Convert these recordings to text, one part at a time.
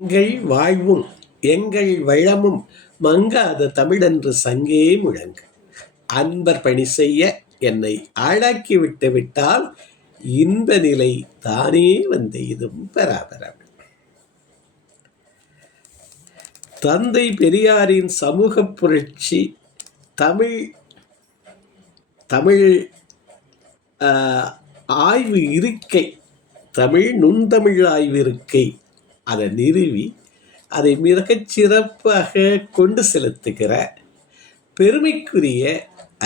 எங்கள் வாழ்வும் எங்கள் வளமும் மங்காத தமிழென்று சங்கே முழங்கு. அன்பர் பணி செய்ய என்னை ஆளாக்கி விட்டு விட்டால் இன்ப நிலை தானே வந்து இதுவும் பெறாபெறாம். தந்தை பெரியாரின் சமூக புரட்சி தமிழ் ஆய்வு இருக்கை, தமிழ் நுண்தமிழ் ஆய்வு இருக்கை அதை நிறுவி அதை மிகச் சிறப்பாக கொண்டு செலுத்துகிற பெருமைக்குரிய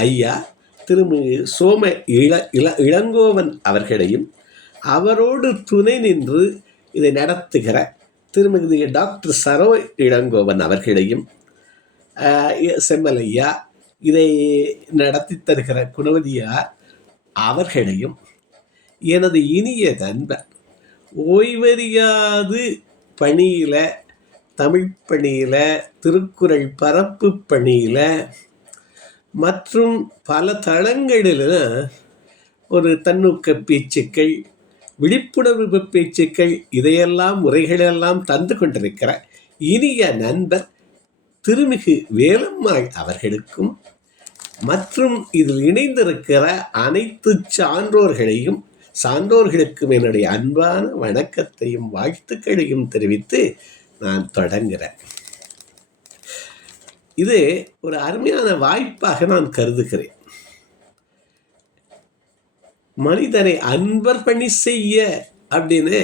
ஐயா திருமிகு சோம இளங்கோவன் அவர்களையும், அவரோடு துணை நின்று இதை நடத்துகிற திருமிகு டாக்டர் சரோ இளங்கோவன் அவர்களையும், செம்மலையா இதை நடத்தி தருகிற குணவதியார் அவர்களையும், எனது இனிய நண்பர் ஓய்வறியாது பணியில், தமிழ் பணியில், திருக்குறள் பரப்பு பணியில் மற்றும் பல தளங்களில் ஒரு தன்னூக்க பேச்சுக்கள், விழிப்புணர்வு பேச்சுக்கள், இதையெல்லாம் முறைகளெல்லாம் தந்து கொண்டிருக்கிற இனிய நண்பர் திருமிகு வேலம்மாள் அவர்களுக்கும் மற்றும் இதில் இணைந்திருக்கிற அனைத்து சான்றோர்களுக்கும் என்னுடைய அன்பான வணக்கத்தையும் வாழ்த்துக்களையும் தெரிவித்து நான் தொடங்குகிறேன். இது ஒரு அருமையான வாய்ப்பாக நான் கருதுகிறேன். மனிதனை அன்பர் பணி செய்ய அப்படின்னு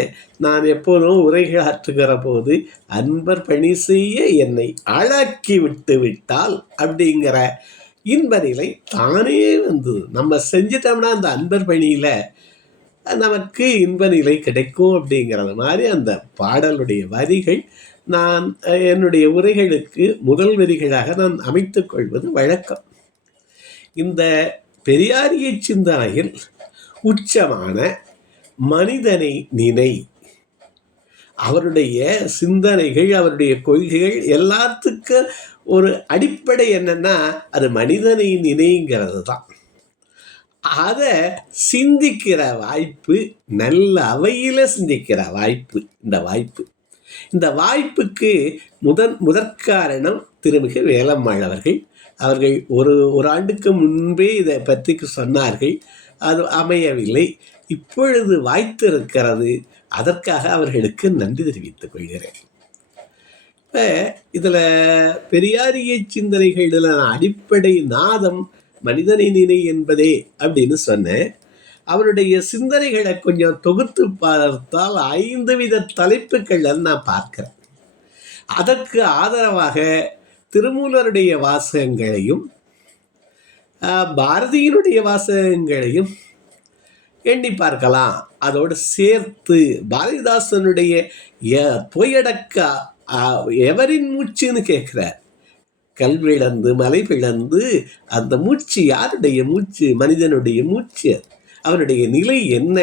நான் எப்போதும் உரைகள் ஆற்றுகிற போது, அன்பர் பணி செய்ய என்னை ஆளாக்கி விட்டு விட்டால் அப்படிங்கிற இன்ப நிலை தானே வந்து நம்ம செஞ்சிட்டோம்னா அந்த அன்பர் பணியில் நமக்கு இன்ப நிலை கிடைக்கும் அப்படிங்கிறது மாதிரி அந்த பாடலுடைய வரிகள் நான் என்னுடைய உரைகளுக்கு முதல் வரிகளாக நான் அமைத்து கொள்வது வழக்கம். இந்த பெரியாரிய சிந்தனையில் உச்சமான மனிதனை நினை, அவருடைய சிந்தனைகள், அவருடைய கொள்கைகள் எல்லாத்துக்கும் ஒரு அடிப்படை என்னன்னா அது மனிதனை நினைங்கிறது தான். அதை சிந்திக்கிற வாய்ப்பு, நல்ல அவையில் சிந்திக்கிற வாய்ப்பு, இந்த வாய்ப்புக்கு முதற்காரணம் திருமிகு வேலம்மாள் அவர்கள் ஒரு ஆண்டுக்கு முன்பே இதை பற்றி சொன்னார்கள். அது அமையவில்லை, இப்பொழுது வாய்த்திருக்கிறது. அதற்காக அவர்களுக்கு நன்றி தெரிவித்துக் கொள்கிறேன். இப்போ இதில் பெரியாரிய சிந்தனைகளில் அடிப்படை நாதம் மனிதனை நினை என்பதே அப்படின்னு சொன்னேன். அவருடைய சிந்தனைகளை கொஞ்சம் தொகுத்து பார்த்தால் 5 வித தலைப்புகள் நான் பார்க்கிறேன். அதற்கு ஆதரவாக திருமூலருடைய வாசகங்களையும் பாரதியினுடைய வாசகங்களையும் எண்ணி பார்க்கலாம். அதோடு சேர்த்து பாரதிதாசனுடைய பொய்யடக்க எவரின் மூச்சுன்னு கேட்குறார். கல்விழந்து மலை பிளந்து அந்த மூச்சு யாருடைய மூச்சு? மனிதனுடைய மூச்சு. அவனுடைய நிலை என்ன?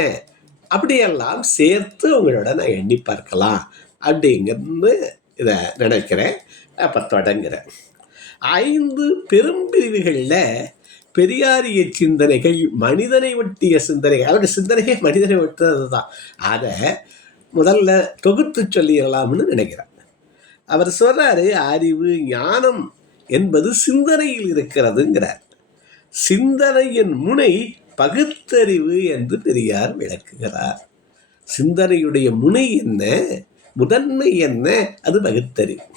அப்படியெல்லாம் சேர்த்து உங்களோட நான் எண்ணி பார்க்கலாம் அப்படிங்கிறது இதை நினைக்கிறேன். அப்போ தொடங்குகிறேன். 5 பெரும் பிரிவுகளில் பெரியாரிய சிந்தனைகள் மனிதனை ஒட்டிய சிந்தனைகள், அவருடைய சிந்தனையே மனிதனை ஒட்டுறது தான். அதை முதல்ல தொகுத்து சொல்லிடலாம்னு நினைக்கிறேன். அவர் சொல்றாரு, அறிவு ஞானம் என்பது சிந்தனையில் இருக்கிறதுங்கிறார். சிந்தனையின் முனை பகுத்தறிவு என்று பெரியார் விளக்குகிறார். சிந்தனையுடைய முனை என்ன, முதன்மை என்ன? அது பகுத்தறிவு.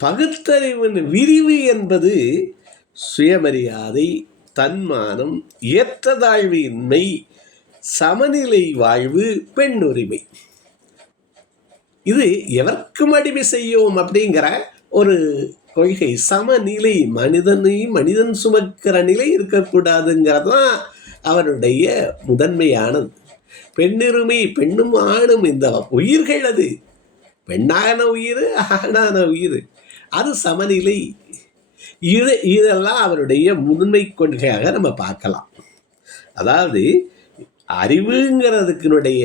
பகுத்தறிவின் விரிவு என்பது சுயமரியாதை, தன்மானம், ஏற்றதாழ்வின்மை, சமநிலை வாழ்வு, பெண்ணுரிமை. இது எவருக்கும் அடிமை செய்யும் அப்படிங்கிற ஒரு கொள்கை. சமநிலை, மனிதன் சுமக்கிற நிலை இருக்கக்கூடாதுங்கிறதான் அவருடைய முதன்மையானது. பெண்ணுரிமை, பெண்ணும் ஆணும், இந்த உயிர்கள், அது பெண்ணான உயிர், ஆணான உயிர், அது சமநிலை. இதெல்லாம் அவருடைய முதன்மை கொள்கையாக நம்ம பார்க்கலாம். அதாவது அறிவுங்கிறதுக்குனுடைய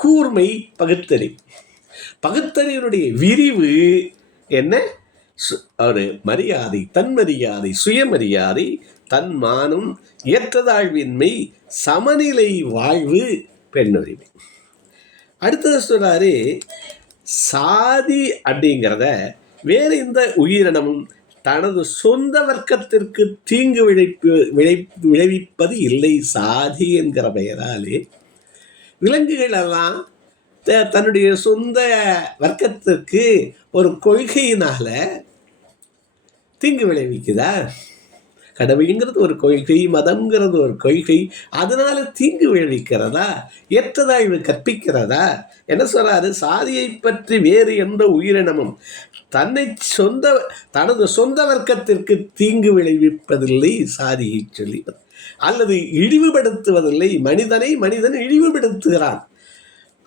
கூர்மை பகுத்தறிவு, பகுத்தறிவினுடைய விரிவு என்ன? ஒரு மரியாதை, தன்மரியாதை, சுயமரியாதை, தன்மானம், ஏற்றதாழ்வின்மை, சமநிலை வாழ்வு, பெண்ணுரிமை. அடுத்தது சொல்றாரு, சாதி அப்படிங்கிறத வேறு எந்த உயிரினமும் தனது சொந்த வர்க்கத்திற்கு தீங்கு விளைவிப்பது இல்லை. சாதி என்கிற பெயராலே விலங்குகள் எல்லாம் தன்னுடைய சொந்த வர்க்கத்திற்கு ஒரு கொள்கையினால தீங்கு விளைவிக்குதா? கடவுளுங்கிறது ஒரு கொள்கை, மதம்ங்கிறது ஒரு கொள்கை, அதனால தீங்கு விளைவிக்கிறதா? ஏற்றதாழ்வு கற்பிக்கிறதா? என்ன சொல்றாரு? சாதியை பற்றி வேறு எந்த உயிரினமும் தனது சொந்த வர்க்கத்திற்கு தீங்கு விளைவிப்பதில்லை சாதியை சொல்லி, அல்லது இழிவுபடுத்துவதில்லை. மனிதன் இழிவுபடுத்துகிறான்.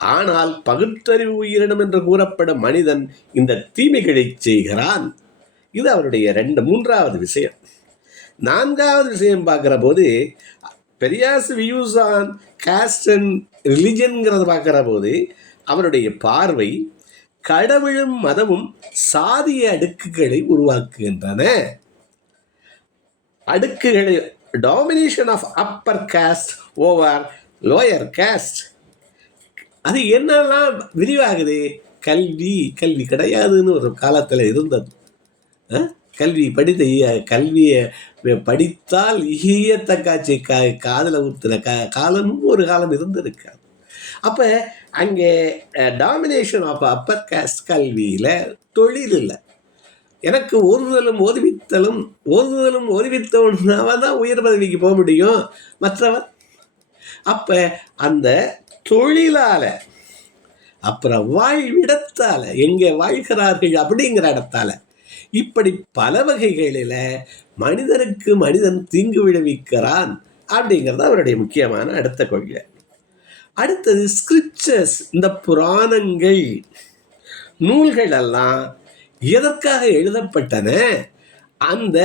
ஆனால் பகுத்தறிவு உயிரினம் என்று கூறப்படும் மனிதன் இந்த தீமைகளை செய்கிறான். இது அவருடைய மூன்றாவது விஷயம். நான்காவது விஷயம் பார்க்குற போது Periyar's views on caste and ரிலிஜன்கிறத பார்க்குற போது அவருடைய பார்வை கடவுளும் மதமும் சாதிய அடுக்குகளை உருவாக்குகின்றன. அடுக்குகளை, domination of upper caste over lower caste. அது என்னெல்லாம் விரிவாகுது? கல்வி கிடையாதுன்னு ஒரு காலத்தில் இருந்தது. கல்வியை படித்தால் ஈயத்த காட்சி காதில் ஊற்றுற காலமும் ஒரு காலம் இருந்திருக்காது. அப்போ அங்கே டாமினேஷன் ஆஃப் அப்பர் காஸ்ட் கல்வியில் தொழில் இல்லை. எனக்கு ஓதுதலும் ஓதுவித்தவனாவன் தான் உயர் பதவிக்கு போக முடியும், மற்றவன். அப்போ அந்த தொழிலால், அப்புறம் வாழ்விடத்தால், எங்கே வாழ்கிறார்கள் அப்படிங்கிற இடத்தால, இப்படி பல வகைகளில் மனிதனுக்கு மனிதன் தீங்கு விளைவிக்கிறான் அப்படிங்கிறது அவருடைய முக்கியமான அடுத்த கொள்கை. அடுத்தது ஸ்கிரிப்சர்ஸ். இந்த புராணங்கள், நூல்கள் எல்லாம் எதற்காக எழுதப்பட்டன? அந்த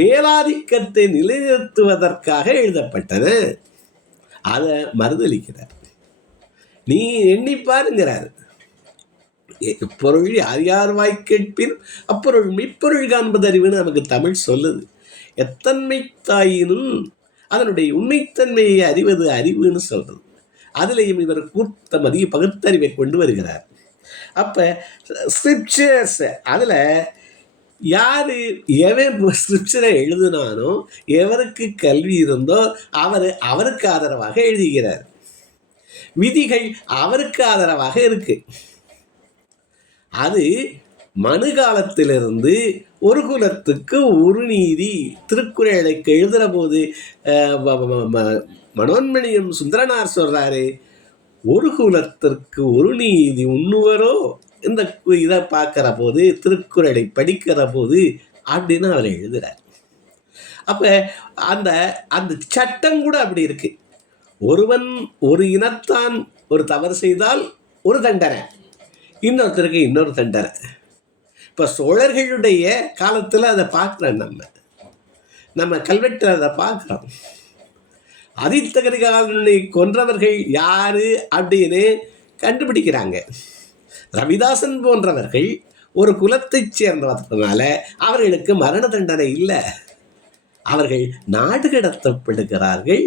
மேலாதிக்கத்தை நிலைநிறுத்துவதற்காக எழுதப்பட்டன. அதை மறுதளிக்கிறார். நீ எண்ணி பாருங்கிறார். பொருள் யார் யார் வாய் கேட்பின் அப்பொருள் மெய்ப்பொருள் காண்பது அறிவுன்னு நமக்கு தமிழ் சொல்லுது. எத்தன்மை தாயினும் அதனுடைய உண்மைத்தன்மையை அறிவது அறிவுன்னு சொல்றது. அதுலேயும் இவர் கூர்த்த மதிய பகுத்தறிவை கொண்டு வருகிறார். அப்போ ஸ்கிரிப்சர்ஸ், அதில் எவன் ஸ்கிரிப்சரை எழுதினானோ, எவருக்கு கல்வி இருந்தோ அவருக்கு ஆதரவாக எழுதுகிறார். விதிகள் அவருக்கு ஆதரவாக இருக்கு. அது மனு காலத்திலிருந்து ஒரு குலத்துக்கு ஒரு நீதி திருக்குறளுக்கு எழுதுகிற போது மனோன்மணியம் சுந்தரனார் சொல்றாரு, ஒரு குலத்திற்கு ஒரு நீதி உண்ணுவரோ. இந்த இதை பார்க்குற போது, திருக்குறளை படிக்கிற போது அப்படின்னு அவர் எழுதுறார். அப்போ அந்த அந்த சட்டம் கூட அப்படி இருக்கு. ஒருவன் ஒரு இனத்தான் ஒரு தவறு செய்தால் ஒரு தண்டனை, இன்னொருத்தருக்கு இன்னொரு தண்டனை. இப்போ சோழர்களுடைய காலத்தில் அதை பார்க்குறோம். நம்ம கல்வெட்டில் அதை பார்க்குறோம். ஆதித்த கரிகாலனை கொன்றவர்கள் யாரு அப்படின்னு கண்டுபிடிக்கிறாங்க. ரவிதாசன் போன்றவர்கள் ஒரு குலத்தைச் சேர்ந்தவர்களால அவர்களுக்கு மரண தண்டனை இல்லை, அவர்கள் நாடு கடத்தப்படுகிறார்கள்.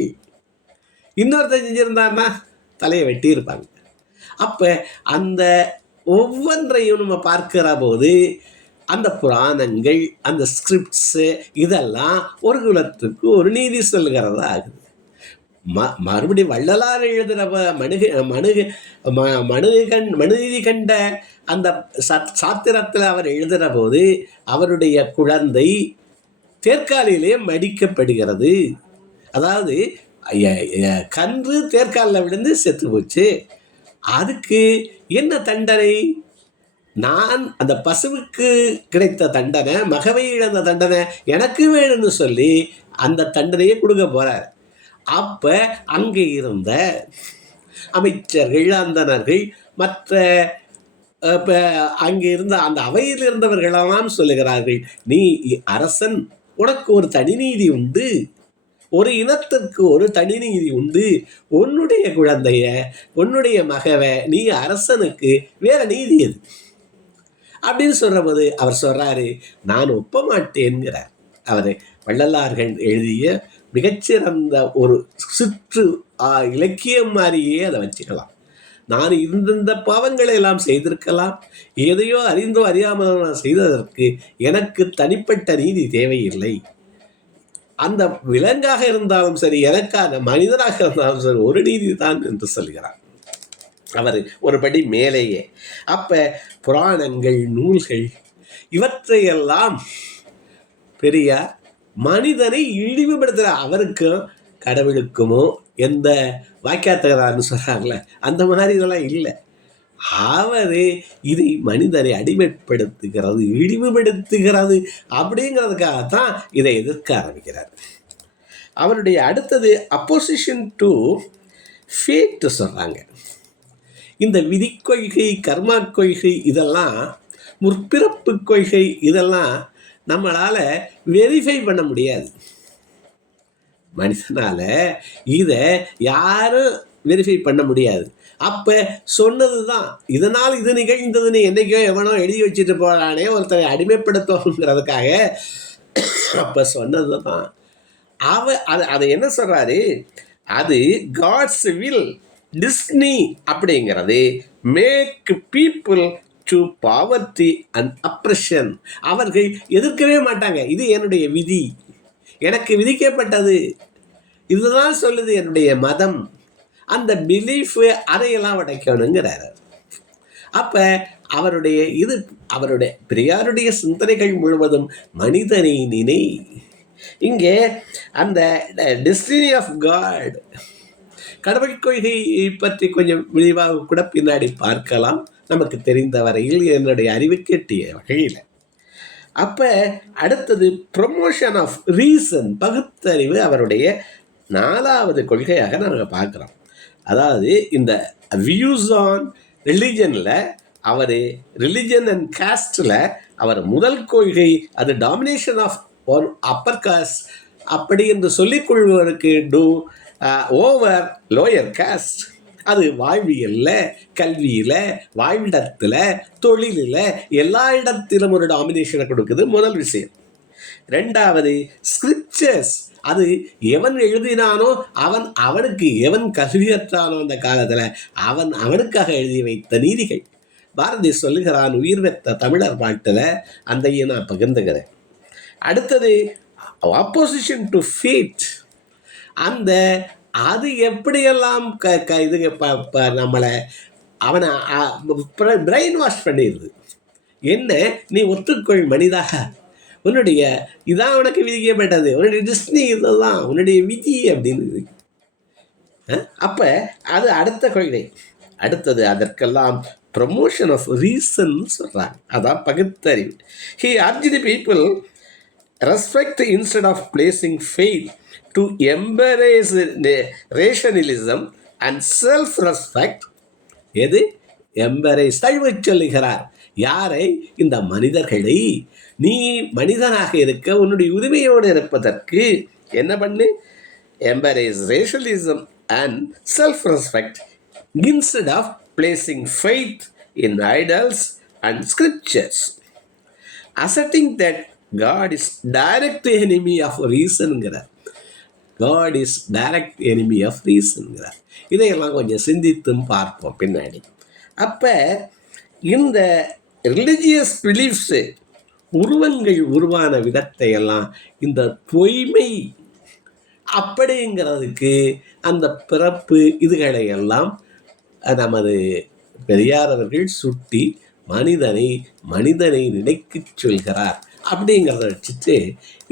இன்னொருத்தர் செஞ்சிருந்தாருன்னா தலையை வெட்டி இருப்பாங்க. அப்போ அந்த ஒவ்வொன்றையும் நம்ம பார்க்கிற போது அந்த புராணங்கள், அந்த ஸ்கிரிப்ட்ஸு, இதெல்லாம் ஒரு குலத்துக்கு ஒரு நீதி சொல்கிறதா ஆகுது. மறுபடியும் வள்ளலார் எழுதுகிற மனுநீதி கண்ட அந்த சாத்திரத்தில் அவர் எழுதுகிற போது அவருடைய குழந்தை தேர்காலிலே மடிக்கப்படுகிறது. அதாவது கன்று தேர்காலில் விழுந்து செத்து போச்சு. அதுக்கு என்ன தண்டனை? நான் அந்த பசுவுக்கு கிடைத்த தண்டனை, மகவை இழந்த தண்டனை எனக்கு வேணும்னு சொல்லி அந்த தண்டனையை கொடுக்க போகிறார். அப்போ அங்கே இருந்த அமைச்சர்கள், அந்தனர்கள், மற்ற அங்கே இருந்த அந்த அவையில் இருந்தவர்களெல்லாம் சொல்லுகிறார்கள், நீ அரசன், உனக்கு ஒரு தனிநீதி உண்டு, ஒரு இனத்திற்கு ஒரு தனிநீதி உண்டு. உன்னுடைய குழந்தைய, உன்னுடைய மகவை நீ அரசனுக்கு வேற நீதி எது அப்படின்னு சொல்கிறபோது அவர் சொல்கிறாரு, நான் ஒப்ப மாட்டேன்கிறார். அவர் வள்ளலார்கள் எழுதிய மிகச்சிறந்த ஒரு சிற்று இலக்கியம் மாதிரியே அதை வச்சுக்கலாம். நான் இந்தந்த பாவங்களை எல்லாம் செய்திருக்கலாம், எதையோ அறிந்தோ அறியாமலோ நான் செய்ததற்கு எனக்கு தனிப்பட்ட நீதி தேவையில்லை. அந்த விலங்காக இருந்தாலும் சரி, எனக்கான மனிதனாக இருந்தாலும் சரி, ஒரு நீதி தான் என்று சொல்கிறார் அவர் ஒரு படி மேலேயே. அப்ப புராணங்கள், நூல்கள் இவற்றையெல்லாம் பெரியார் மனிதனை இழிவுபடுத்துகிற, அவருக்கும் கடவுளுக்குமோ எந்த வாக்கியாத்தகரான்னு சொல்கிறாங்களே அந்த மாதிரி இதெல்லாம் இல்லை. அவர் இதை மனிதனை அடிமைப்படுத்துகிறது, இழிவுபடுத்துகிறது அப்படிங்கிறதுக்காகத்தான் இதை எதிர்க்க ஆரம்பிக்கிறார். அவருடைய அடுத்தது அப்போசிஷன் டு ஃபேட் சொல்கிறாங்க. இந்த விதி கொள்கை, கர்மா கொள்கை, இதெல்லாம் முற்பிறப்பு கொள்கை, இதெல்லாம் நம்மளால் வெரிஃபை பண்ண முடியாது. மனுஷனால் இதை யாரும் வெரிஃபை பண்ண முடியாது. அப்போ சொன்னது தான், இதனால் இது நிகழ்ந்ததுன்னு என்றைக்கோ எவனோ எழுதி வச்சுட்டு போகிறானே ஒருத்தரை அடிமைப்படுத்துவோங்கிறதுக்காக அப்போ சொன்னது தான். அதை என்ன சொல்கிறாரு, அது காட்ஸ் வில் டிஸ்னி அப்படிங்கிறது make people to poverty and oppression. அவர்கள் எதிர்க்கவே மாட்டாங்க. இது என்னுடைய விதி, எனக்கு விதிக்கப்பட்டது, இதுதான் சொல்லுது என்னுடைய மதம், அந்த பிலீஃபு அதையெல்லாம் உடைக்கணுங்கிறார். அப்போ அவருடைய பெரியாருடைய சிந்தனைகள் முழுவதும் மனிதனை நினை. இங்கே அந்த டெஸ்டினி ஆஃப் காட், கடவுள் கொள்கை பற்றி கொஞ்சம் விரிவாக கூட பின்னாடி பார்க்கலாம், நமக்கு தெரிந்த வரையில் என்னுடைய அறிவுக்கு எட்டிய வகையில். அப்போ அடுத்தது ப்ரொமோஷன் ஆஃப் ரீசன், பகுத்தறிவு அவருடைய 4வது கொள்கையாக நாங்கள் பார்க்குறோம். அதாவது இந்த வியூஸ் ஆன் ரிலிஜனில் அவர் ரிலிஜன் அண்ட் காஸ்டில் அவர் முதல் கொள்கை அது domination of one upper caste அப்படி என்று சொல்லிக்கொள்வதற்கு ஓவர் லோயர் காஸ்ட். அது வாழ்வியலில், கல்வியில், வாழ்விடத்தில், தொழிலில், எல்லா இடத்திலும் ஒரு டாமினேஷனை கொடுக்குது, முதல் விஷயம். 2வது ஸ்கிரிப்சர்ஸ், அது எவன் எழுதினானோ அவனுக்கு எவன் கல்வியற்றானோ அந்த காலத்தில் அவனுக்காக எழுதி வைத்த நீதிகள். பாரதி சொல்லுகிறான் உயிர் வெத்த தமிழர் பாட்டில், அதையும் நான் பகிர்ந்துக்கிறேன். அடுத்தது ஆப்போசிஷன் டு ஃபேட், அது எப்படியெல்லாம் இது நம்மளை அவனை பிரெயின் வாஷ் பண்ணிடுது. என்ன, நீ ஒத்துக்கொள் மனிதாக, உன்னுடைய இதான் உனக்கு விதிக்கப்பட்டது, உன்னுடைய டிஸ்னி இதெல்லாம் உன்னுடைய விதி அப்படின்னு. அப்போ அது அடுத்த கொள்கை. அடுத்தது அதற்கெல்லாம் ப்ரமோஷன் ஆஃப் ரீசன் சொல்கிறாங்க, அதான் பகுத்தறிவு. He urge the people respect instead of placing faith to embrace rationalism and self respect. எது எம்பரேஸ், தழுவ சொல்லுகிறார். யாரை? இந்த மனிதர்களை. நீ மனிதனாக இருக்க, உன்னுடைய உரிமையோடு இருப்பதற்கு என்ன பண்ணு? Embrace rationalism and self respect instead of placing faith in idols and scriptures, asserting that God is direct enemy of reasonங்கிறார். God is direct enemy of reasonங்கிறார். இதையெல்லாம் கொஞ்சம் சிந்தித்தும் பார்ப்போம் பின்னாடி. அப்போ இந்த ரிலிஜியஸ் பிலீஃப்ஸு உருவங்கள் உருவான விதத்தை எல்லாம் இந்த பொய்மை அப்படிங்கிறதுக்கு அந்த பிறப்பு இதுகளையெல்லாம் நமது பெரியார் அவர்கள் சுட்டி மனிதனை நினைக்கச் சொல்கிறார். அப்படிங்கிறத வச்சுட்டு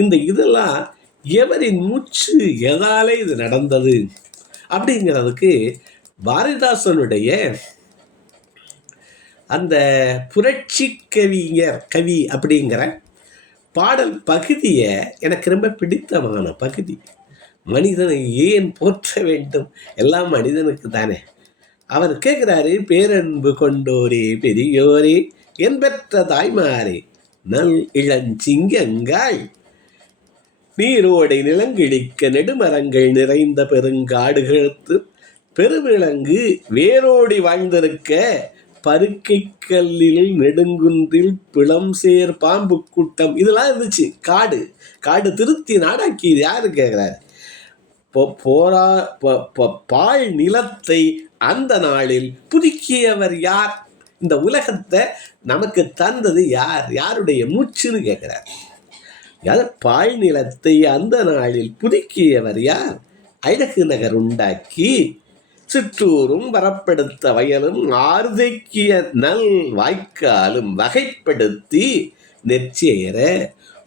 இந்த இதெல்லாம் எவரின் மூச்சு, எதாலே இது நடந்தது அப்படிங்கிறதுக்கு பாரதிதாசனுடைய அந்த புரட்சி கவி அப்படிங்கிற பாடல் பகுதியை எனக்கு ரொம்ப பிடித்தமான பகுதி. மனிதனை ஏன் போற்ற வேண்டும், எல்லாம் மனிதனுக்கு தானே. அவர் கேட்குறாரு, பேரன்பு கொண்டோரே பெரியோரே, என்பெற்ற தாய்மாரே, நல் இளஞ்சிங்கங்காய், நீரோடை நிலங்கிழிக்க நெடுமரங்கள் நிறைந்த பெருங்காடுகளுக்கு பெருவிலங்கு வேரோடி வாழ்ந்திருக்க, பருக்கை கல்லில் நெடுங்குன்றில் பிளம் சேர் பாம்பு கூட்டம், இதெல்லாம் இருந்துச்சு. காடு திருத்தி நாடாக்கி யாரு கேட்குறாரு? போரா பால் நிலத்தை அந்த நாளில் புதுக்கியவர் யார்? இந்த உலகத்தை நமக்கு தந்தது யார்? யாருடைய மூச்சுன்னு கேட்கிறார். பால் நிலத்தை அந்த நாளில் புதுக்கியவர் யார்? அழகு நகர் உண்டாக்கி சிற்றூரும் வரப்படுத்த வயலும் ஆர்தைக்கிய நல் வாய்க்காலும் வகைப்படுத்தி நெச்சேர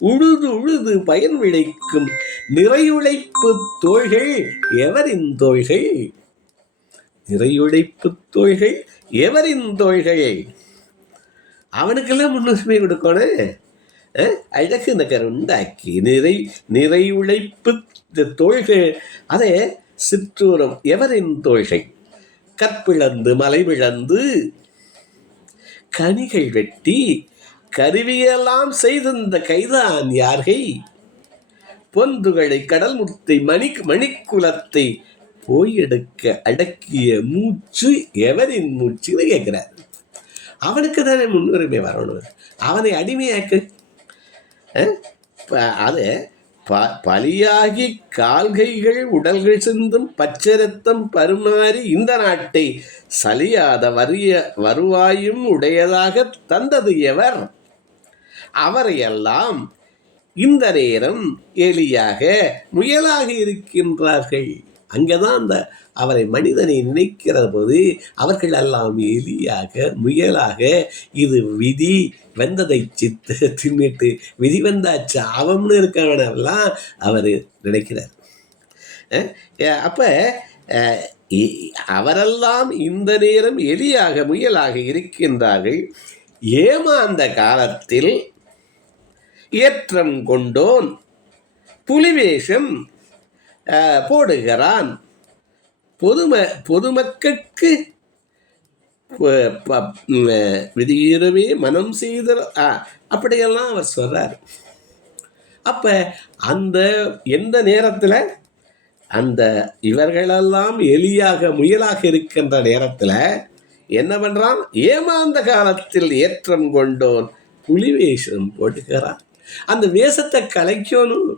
உழுது உழுது பயன் விளைக்கும் நிறையுழைப்பு தோள்கள் எவரின் தோள்கள்? நிறையுழைப்பு தோள்கள் எவரின் தோள்கள்? அவனுக்கெல்லாம் முன்னுரிமை கொடுக்கணும். அழகு நகர் உண்டாக்கி நிறையுழைப்பு தோள்கள், அதே சிற்றூரம் எவரின் தோள்கள்? கற்பிழந்து மலை விழந்து கனிகள் வெட்டி கருவியெல்லாம் செய்திருந்த கைதான் யார்கை? பொந்துகளை கடல் முத்தை மணிக்குலத்தை போயெடுக்க அடக்கிய மூச்சு எவரின் மூச்சுன்னு கேட்கிறார். அவனுக்கு தானே முன்னுரிமை வரணும். அவனை அடிமையாக்கு. அது பலியாகி கால்கைகள் உடல்கள் சிந்தும் பச்சரத்தம் பருமாறி இந்த நாட்டை சலியாத வருவாயும் உடையதாக தந்தது எவர்? அவரையெல்லாம் இந்த நேரம் எலியாக முயலாக இருக்கின்றார்கள். அங்கேதான் அந்த அவரை மனிதனை நினைக்கிற போது அவர்கள் எல்லாம் எலியாக முயலாக, இது விதி வந்ததை தின்னுட்டு விதி வந்தாச்சு அவம்னு இருக்கவனெல்லாம் அவர் நினைக்கிறார். அப்போ அவரெல்லாம் இந்த நேரம் எலியாக முயலாக இருக்கின்றார்கள். ஏமாந்த காலத்தில் ஏற்றம் கொண்டோன் புலிவேஷம் போடுகிறான், பொதுமக்களுக்கு விதியுறவே மனம் செய்த அப்படியெல்லாம் அவர் சொல்றார். அப்ப அந்த எந்த நேரத்தில் அந்த இவர்களெல்லாம் எலியாக முயலாக இருக்கின்ற நேரத்தில் என்ன பண்றான்? ஏமாந்த காலத்தில் ஏற்றம் கொண்டோன் புலிவேஷம் போட்டுக்கிறான். அந்த வேஷத்தை கலைக்கணும்.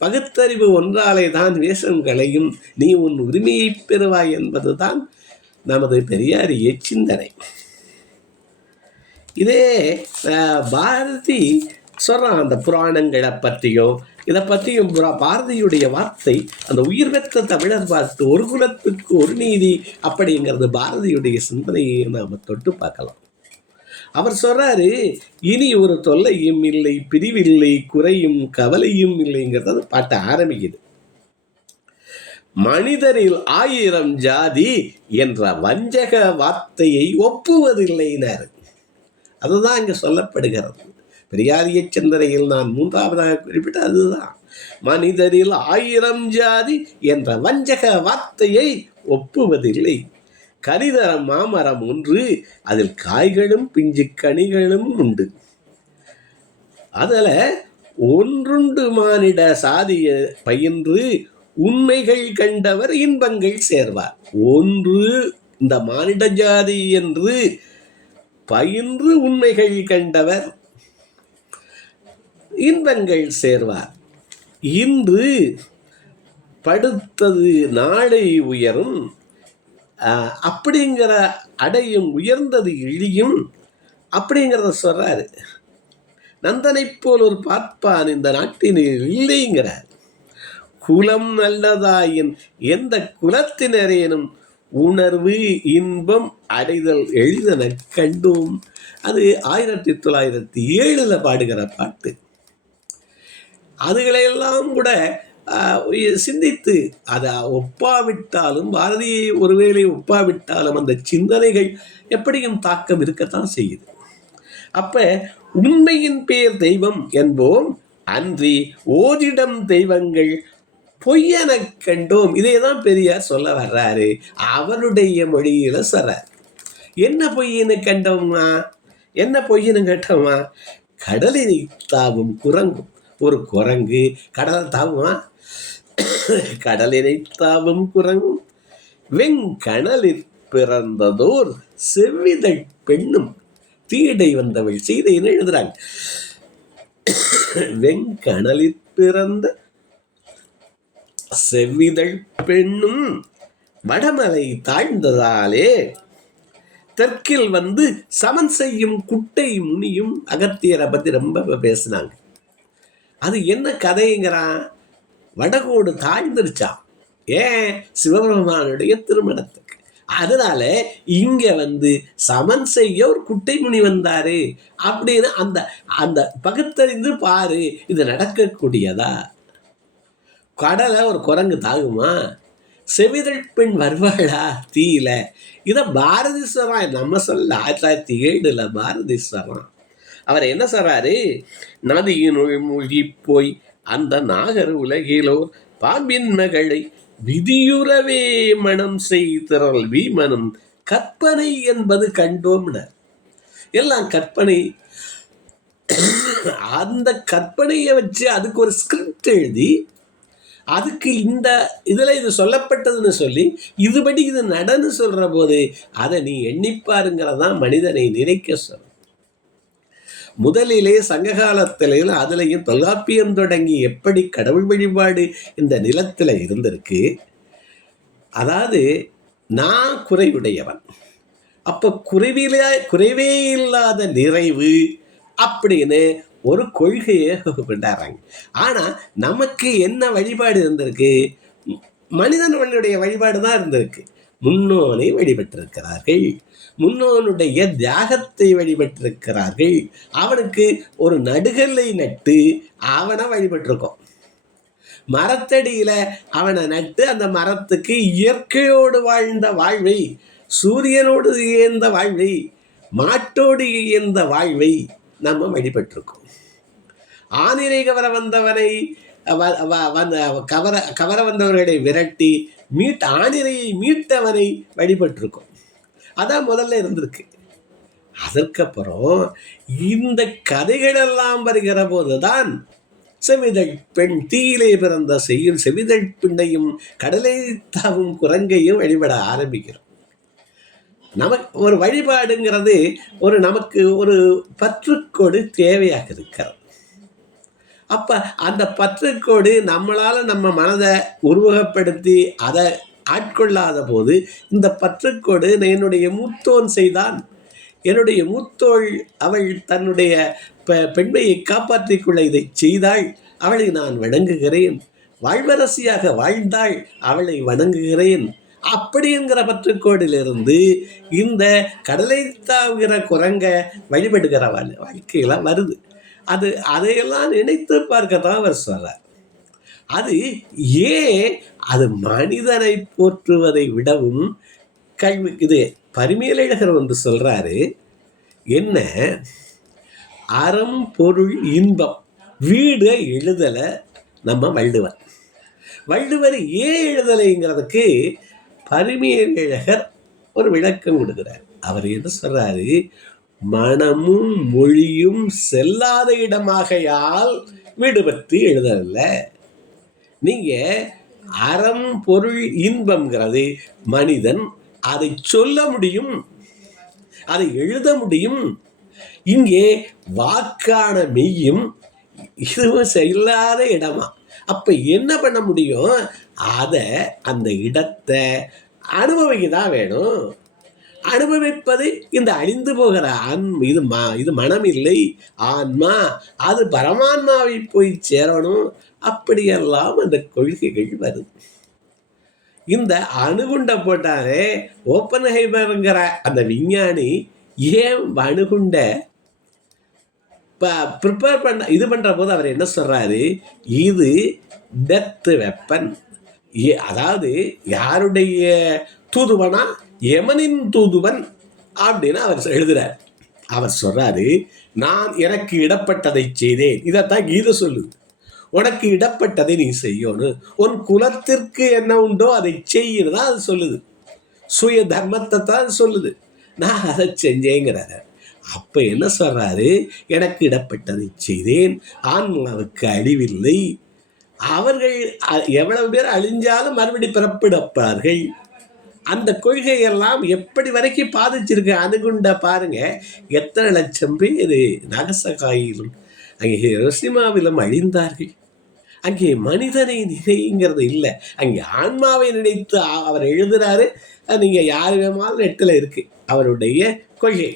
பகுத்தறிவு ஒன்றாலே தான் வேஷம் களையும், நீ உன் உரிமையை பெறுவாய் என்பதுதான் நமது பெரியாரிய சிந்தனை. இதே பாரதி சொல்கிறான். அந்த புராணங்களை பற்றியும் இதை பற்றியும் பாரதியுடைய வார்த்தை, அந்த உயிர் பெற்ற தமிழர் பார்த்து ஒரு குலத்துக்கு ஒரு நீதி அப்படிங்கிறது பாரதியுடைய சிந்தனையை நாம் தொட்டு பார்க்கலாம். அவர் சொல்றாரு, இனி ஒரு தொல்லையும் இல்லை, பிரிவில்லை, குறையும் கவலையும் இல்லைங்கிறது பாட்டை ஆரம்பிக்குது. மனிதரில் 1000 ஜாதி என்ற வஞ்சக வார்த்தையை ஒப்புவதில்லைனார். அதுதான் இங்கே சொல்லப்படுகிறது. பெரியாரிய சிந்தனையில் நான் 3ஆவதாக குறிப்பிட்ட அதுதான். மனிதரில் 1000 ஜாதி என்ற வஞ்சக வார்த்தையை ஒப்புவதில்லை. கனிதரம் மாமரம் ஒன்று, அதில் காய்களும் பிஞ்சு கனிகளும் உண்டு. அதில் ஒன்றுண்டு மானிட சாதிய பயின்று உண்மைகள் கண்டவர் இன்பங்கள் சேர்வார். ஒன்று இந்த மானிட ஜாதி என்று பயின்று உண்மைகள் கண்டவர் இன்பங்கள் சேர்வார். இன்று படுத்தது நாளை உயரும், அப்படிங்கிற அடையும் உயர்ந்தது இழியும் அப்படிங்கிறத சொல்றாரு. நந்தனை போல் ஒரு பார்ப்பான் இந்த நாட்டினில் இல்லைங்கிறார். குலம் நல்லதாயின் எந்த குலத்தினரேனும் உணர்வு இன்பம் அடைதல் எளிதன கண்டோம். அது 1907 பாடுகிற பாட்டு. அதுகளையெல்லாம் கூட சிந்தித்து அதை ஒப்பாவிட்டாலும், பாரதியை ஒருவேளை ஒப்பாவிட்டாலும் அந்த சிந்தனைகள் எப்படியும் தாக்கம் இருக்கத்தான் செய்யுது. அப்ப உண்மையின் பேர் தெய்வம் என்போம், அன்றி ஓரிடம் தெய்வங்கள் பொய்யென கண்டோம். இதே தான் பெரியார் சொல்ல வர்றாரு. அவருடைய மொழியில சொல்றார். என்ன பொய்யின்னு கண்டோமா? என்ன பொய்யின்னு கேட்டோமா? கடலினை தாவும் குரங்கும். ஒரு குரங்கு கடலை தாவுமா? கடலினை தாவும் குரங்கும் வெங்கணலில் பிறந்ததோர் செவ்விதழ் பெண்ணும் தீடை வந்தவள் சீதைன்னு எழுதுறாங்க. வெங்கணலில் பிறந்த செவ்விதழ் பெண்ணும் வடமலை தாழ்ந்ததாலே தெற்கில் சமன் செய்யும் குட்டை முனியும் அகத்தியரை பத்தி ரொம்ப பேசினாங்க. அது என்ன கதைங்கிறான்? வடகோடு தாழ்ந்துருச்சான். ஏன்? சிவபெருமானுடைய திருமணத்துக்கு. அதனால இங்க சமன் செய்ய ஒரு குட்டை முனி வந்தாரு அப்படின்னு அந்த அந்த பகுத்தறிந்து பாரு, இது நடக்கக்கூடியதா? கடலை ஒரு குரங்கு தாகுமா? செவிதழ் பெண் வருவாளா தீயில? இதை பாரதி சொல்றான். நம்ம சொல்ல 1907 பாரதி சொல்றான். அவர் என்ன சொல்றாரு? நதியினுள் மூழ்கி போய் அந்த நாகர் உலகிலோ பாம்பின் மகளை விதியுறவே மனம் செய்திரல் வீமனும் கற்பனை என்பது கண்டோம்னர். எல்லாம் கற்பனை. அந்த கற்பனையை வச்சு அதுக்கு ஒரு ஸ்கிரிப்ட் எழுதி அதுக்கு இந்த இதில் இது சொல்லப்பட்டதுன்னு சொல்லி இதுபடி இது நடன்னு சொல்கிற போது அதை நீ எண்ணிப்பாருங்கிறதான் மனிதனை நினைக்க சொல்ல. முதலிலே சங்க காலத்திலே அதுலேயும் தொல்காப்பியம் தொடங்கி எப்படி கடவுள் வழிபாடு இந்த நிலத்தில் இருந்திருக்கு. அதாவது நான் குறைவுடையவன், அப்போ குறைவே இல்லாத நிறைவு அப்படின்னு ஒரு கொள்கையை கொண்டாடுறாங்க. ஆனால் நமக்கு என்ன வழிபாடு இருந்திருக்கு? மனிதனுடைய வழிபாடு தான் இருந்திருக்கு. முன்னோனை வழிபட்டிருக்கிறார்கள், முன்னோனுடைய தியாகத்தை வழிபட்டிருக்கிறார்கள். அவனுக்கு ஒரு நடுகல்லை நட்டு அவனை வழிபட்டிருக்கோம். மரத்தடியில் அவனை நட்டு அந்த மரத்துக்கு இயற்கையோடு வாழ்ந்த வாழ்வை, சூரியனோடு இயந்த வாழ்வை, மாட்டோடு இயந்த வாழ்வை நம்ம வழிபட்டிருக்கோம். ஆனிரை கவர வந்தவனை கவர வந்தவர்களை விரட்டி ஆனிரையை மீட்டவனை வழிபட்டிருக்கோம். அதான் முதல்ல இருந்திருக்கு. அதற்கப்புறம் இந்த கதைகளெல்லாம் வருகிற போதுதான் செவிதழ் பெண் தீயிலே பிறந்த செய்யும் செவிதழ் பெண்ணையும் கடலை தாவும் குரங்கையும் வழிபட ஆரம்பிக்கிறோம். நமக்கு ஒரு வழிபாடுங்கிறது நமக்கு ஒரு பற்றுக்கோடு தேவையாக இருக்கிறது. அப்போ அந்த பற்றுக்கோடு நம்மளால் நம்ம மனதை உருவகப்படுத்தி அதை ஆட்கொள்ளாத போது இந்த பற்றுக்கோடு என்னுடைய மூத்தோன் செய்தான், என்னுடைய மூத்தோள் அவள் தன்னுடைய பெண்மையை காப்பாற்றிக் கொள்ள இதை செய்தாள், அவளை நான் வணங்குகிறேன், வாழ்வரசியாக வாழ்ந்தாள், அவளை வணங்குகிறேன் அப்படி என்கிற பற்றுக்கோடிலிருந்து இந்த கடலை தாவுகிற குரங்க வழிபடுகிற வாழ்க்கையெல்லாம் வருது. அதையெல்லாம் நினைத்து பார்க்கத்தான் அவர் சொல்றார். அது ஏன்? அது மனிதனை போற்றுவதை விடவும் இது பரிமேலழகர் சொல்றாரு. என்ன? அறம் பொருள் இன்பம் வீடு எழுதலை நம்ம வள்ளுவர் ஏன் எழுதலைங்கிறதுக்கு பரிமேலழகர் ஒரு விளக்கம் கொடுக்கிறார். அவர் என்ன சொல்றாரு? மனமும் மொழியும் செல்லாத இடமாகையால் வீடு பற்றி எழுதவில்லை. நீங்க அறம் பொருள் இன்பம்ங்கிறது மனிதன் அதை சொல்ல முடியும், அதை எழுத முடியும். இங்கே வாக்கான மெய்யும் இதுவும் செல்லாத இடமா. அப்ப என்ன பண்ண முடியும்? அதை அந்த இடத்தை அனுபவிக்கதான் வேணும். அனுபவிப்பது இந்த அழிந்து போகிற இது மனம் இல்லை, ஆன்மா. அது பரமான்மாவை போய் சேரணும். அப்படியெல்லாம் அந்த கொள்கைகள் வருது. இந்த அணுகுண்டை போட்டாரே ஓப்பன்ஹைமர்ங்கிற அந்த விஞ்ஞானி ஏன் அணுகுண்டை ப்ரிப்பேர் பண்ண இது பண்ணுற போது அவர் என்ன சொல்கிறாரு? இது டெத் வெப்பன். அதாவது யாருடைய தூதுவனா? யமனின் தூதுவன் அப்படின்னு அவர் எழுதுறார். அவர் சொல்றாரு, நான் எனக்கு இடப்பட்டதை செய்தேன். இதைத்தான் கீதை சொல்லுது. உனக்கு இடப்பட்டதை நீ செய்யணும், உன் குலத்திற்கு என்ன உண்டோ அதை செய்யணும் தான் அது சொல்லுது. சுய தர்மத்தை தான் சொல்லுது. நான் அதை செஞ்சேங்கிறாரு. அப்போ என்ன சொல்றாரு? எனக்கு இடப்பட்டதை செய்தேன், ஆன்மாவுக்கு அழிவில்லை. அவர்கள் எவ்வளவு பேர் அழிஞ்சாலும் மறுபடி பிறப்பிடப்பார்கள். அந்த கொள்கையெல்லாம் எப்படி வரைக்கும் பாதிச்சிருக்கு. அணுகுண்ட பாருங்க, எத்தனை லட்சம் பேர் நாகசகாயிலும் அங்கே ஹிரோஷிமாவிலும் அழிந்தார்கள். அங்கே மனிதனை நினைங்கிறது இல்லை, அங்கே ஆன்மாவை நினைத்து அவர் எழுதுறாரு. நீங்கள் யார் வேணுமாலும் நெட்டில் இருக்கு அவருடைய கொள்கை.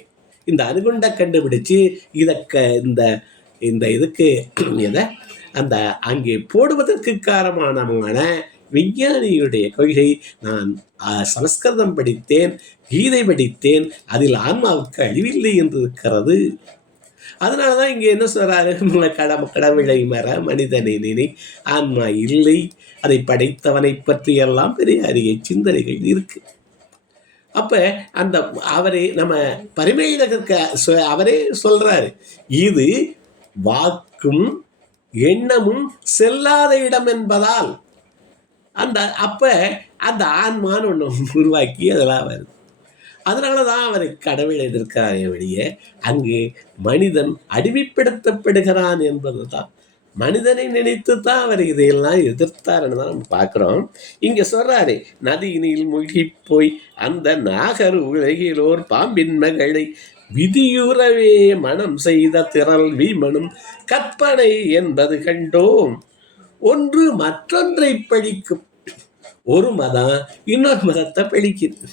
இந்த அணுகுண்டை கண்டுபிடிச்சு இந்த இந்த இதுக்கு எதை அந்த அங்கே போடுவதற்கு காரணமான விஞ்ஞானியுடைய கொள்கை. நான் சமஸ்கிருதம் படித்தேன், கீதை படித்தேன், அதில் ஆன்மாவுக்கு அழிவில்லை என்று இருக்கிறது. அதனால தான் இங்கே என்ன சொல்கிறாரு, கடவுளை மற மனிதனை நினை, ஆன்மா இல்லை, அதை படைத்தவனை பற்றியெல்லாம் பெரிய அரிய சிந்தனைகள் இருக்கு. அப்போ அந்த அவரே நம்ம பரிமையினருக்கு அவரே சொல்கிறாரு, இது வாக்கும் எண்ணமும் செல்லாத இடம் என்பதால் அப்போ அந்த ஆன்மான்னு ஒன்று உருவாக்கி அதெல்லாம் வருது. அதனால தான் அவர் கடவுளை எதிர்க்கிறாரே வெளியே, அங்கே மனிதன் அடிமைப்படுத்தப்படுகிறான் என்பது தான். மனிதனை நினைத்து தான் அவர் இதையெல்லாம் எதிர்த்தாருன்னு தான் நம்ம பார்க்குறோம். இங்கே சொல்கிறாரு, நதியினில் மூழ்கி போய் அந்த நாகர் உலகிலோர் பாம்பின் மகளை விதியுறவே மனம் செய்த திரள் வீமனும் கற்பனை என்பது கண்டோம். ஒன்று மற்றொன்றை பழிக்கும். ஒரு மதம் இன்னொரு மதத்தை பழிக்குது,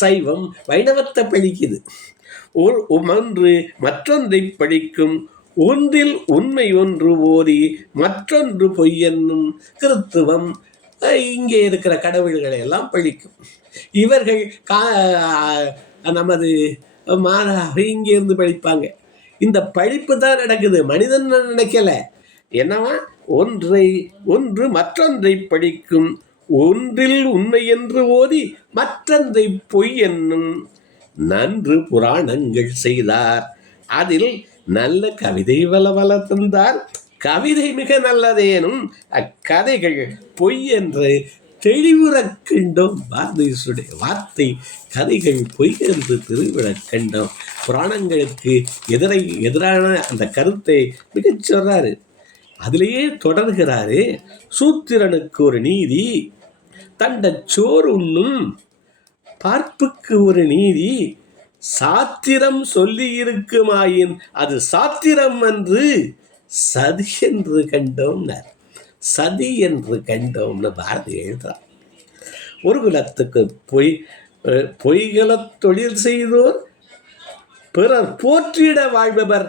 சைவம் வைணவத்தை பழிக்குது. ஒன்று மற்றொன்றை பழிக்கும். ஒன்றில் உண்மை ஒன்று ஓடி மற்றொன்று பொய்யென்னும் கிறித்துவம் இங்கே இருக்கிற கடவுள்களை எல்லாம் பழிக்கும். இவர்கள் நமது மாதாவை இங்கே இருந்து பழிப்பாங்க. இந்த பழிப்பு தான் நடக்குது, மனிதன் நினைக்கல. என்னவா, ஒன்று மற்றொன்றை பழிக்கும். ஒன்றில் உண்மை என்று ஓதி மற்றொன்றை பொய் என்னும் நன்று புராணங்கள் செய்தார். அதில் நல்ல கவிதை வளவள தந்தார். கவிதை மிக நல்லதேனும் அக்கதைகள் பொய் என்று தெளிவுற கண்டோம். பாரதியுடைய வார்த்தை, கதைகள் பொய் என்று தெளிவுற கண்டோம். புராணங்களுக்கு எதிரான அந்த கருத்தை மிகச் சொல்றாரு. அதிலேயே தொடர்கிறாரு, சூத்திரனுக்கு ஒரு நீதி, தண்டச்சோறு உண்ணும் பார்ப்புக்கு ஒரு நீதி, சாத்திரம் சொல்லி இருக்குமாயின் அது சாத்திரம் என்று சதி என்று கண்டோம்னார். சதி என்று கண்டோம்னு பாரதி எழுதுறார். ஒரு குலத்துக்கு பொய்களத் தொழில் செய்தோர் பிறர் போற்றிட வாழ்பவர்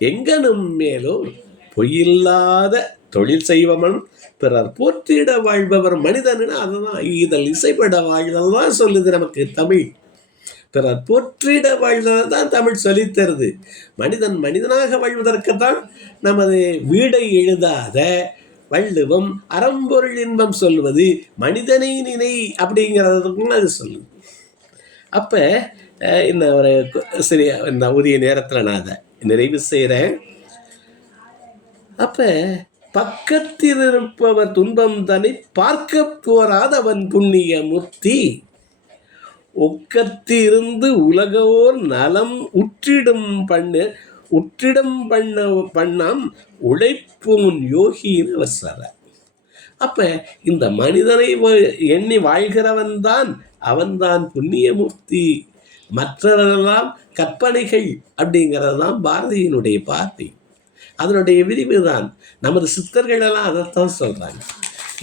எங்கனும் மேலோர் பொய்யில்லாத தொழில் செய்வமன் பிறர் போற்றிட வாழ்பவர் மனிதன். அதுதான் ஈதல் இசைப்பட வாழ்தல் தான் சொல்லுது நமக்கு தமிழ். பிறர் போற்றிட வாழ்தல் தான் தமிழ் சொல்லித்தருது. மனிதன் மனிதனாக வாழ்வதற்குத்தான் நமது வீடை எழுதாத வள்ளுவம் அறம்பொருள் இன்பம் சொல்வது மனிதனை நினை அப்படிங்கிறதுக்கும் அது சொல்லுது. அப்போ இந்த ஒரு சரி, இந்த உரிய நேரத்தில் நான் அதை நிறைவு செய்கிறேன். அப்போ பக்கத்தில் இருப்பவர் துன்பம் தன்னை பார்க்க போராதவன் புண்ணிய முத்தி, ஒக்கத்திருந்து உலகோர் நலம் உற்றிடம் பண்ணாம் உழைப்பும் யோகின்னு அவர் சொல்றார். அப்ப இந்த மனிதனை எண்ணி வாழ்கிறவன் தான், அவன்தான் புண்ணியமூர்த்தி, மற்றவரெல்லாம் கற்பனைகள் அப்படிங்கிறது தான் பாரதியினுடைய பார்வை. அதனுடைய விரிவு தான். நமது சித்தர்கள் எல்லாம் அதைத்தான் சொல்றாங்க.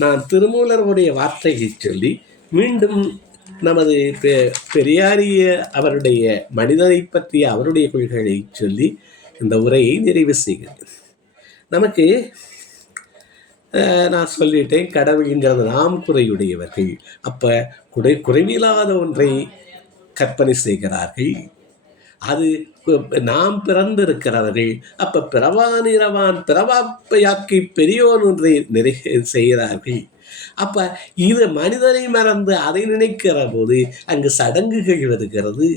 நான் திருமூலருடைய வார்த்தையை சொல்லி மீண்டும் நமது பெரியாரிய அவருடைய மனிதனை பற்றிய அவருடைய கொள்கைகளை சொல்லி இந்த உரையை நிறைவு செய்கிறது. நமக்கு நான் சொல்லிட்டேன், கடவுளுங்கிறது நாம் குறையுடையவர்கள். அப்போ குறைவில்லாத ஒன்றை கற்பனை செய்கிறார்கள். அது நாம் பிறந்திருக்கிறவர்கள். அப்போ பிறவானிரவான் பிறவாப்பையாக்கி பெரியோன் ஒன்றை செய்கிறார்கள். அப்போ இது மனிதனை மறந்து அதை நினைக்கிற போது அங்கு சடங்குகள் வருகிறது.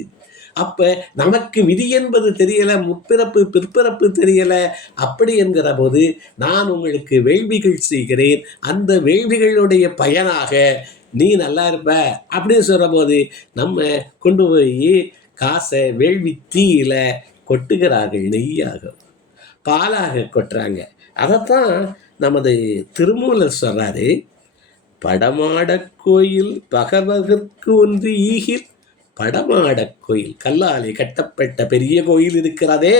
அப்போ நமக்கு விதி என்பது தெரியலை, முற்பிறப்பு பிற்பிறப்பு தெரியலை. அப்படி என்கிற போது நான் உங்களுக்கு வேள்விகள் செய்கிறேன், அந்த வேள்விகளுடைய பயனாக நீ நல்லா இருப்ப அப்படின்னு சொல்கிற போது நம்ம கொண்டு போய் காசை வேள்வி தீயில கொட்டுகிறார்கள். நெய்யாக பாலாக கொட்டுறாங்க. அதைத்தான் நமது திருமூலர் சொல்றாரு, படமாடக் கோயில் பகவதற்கு ஒன்று ஈகில். படமாடக் கோயில், கல்லாலே கட்டப்பட்ட பெரிய கோயில் இருக்கிறதே,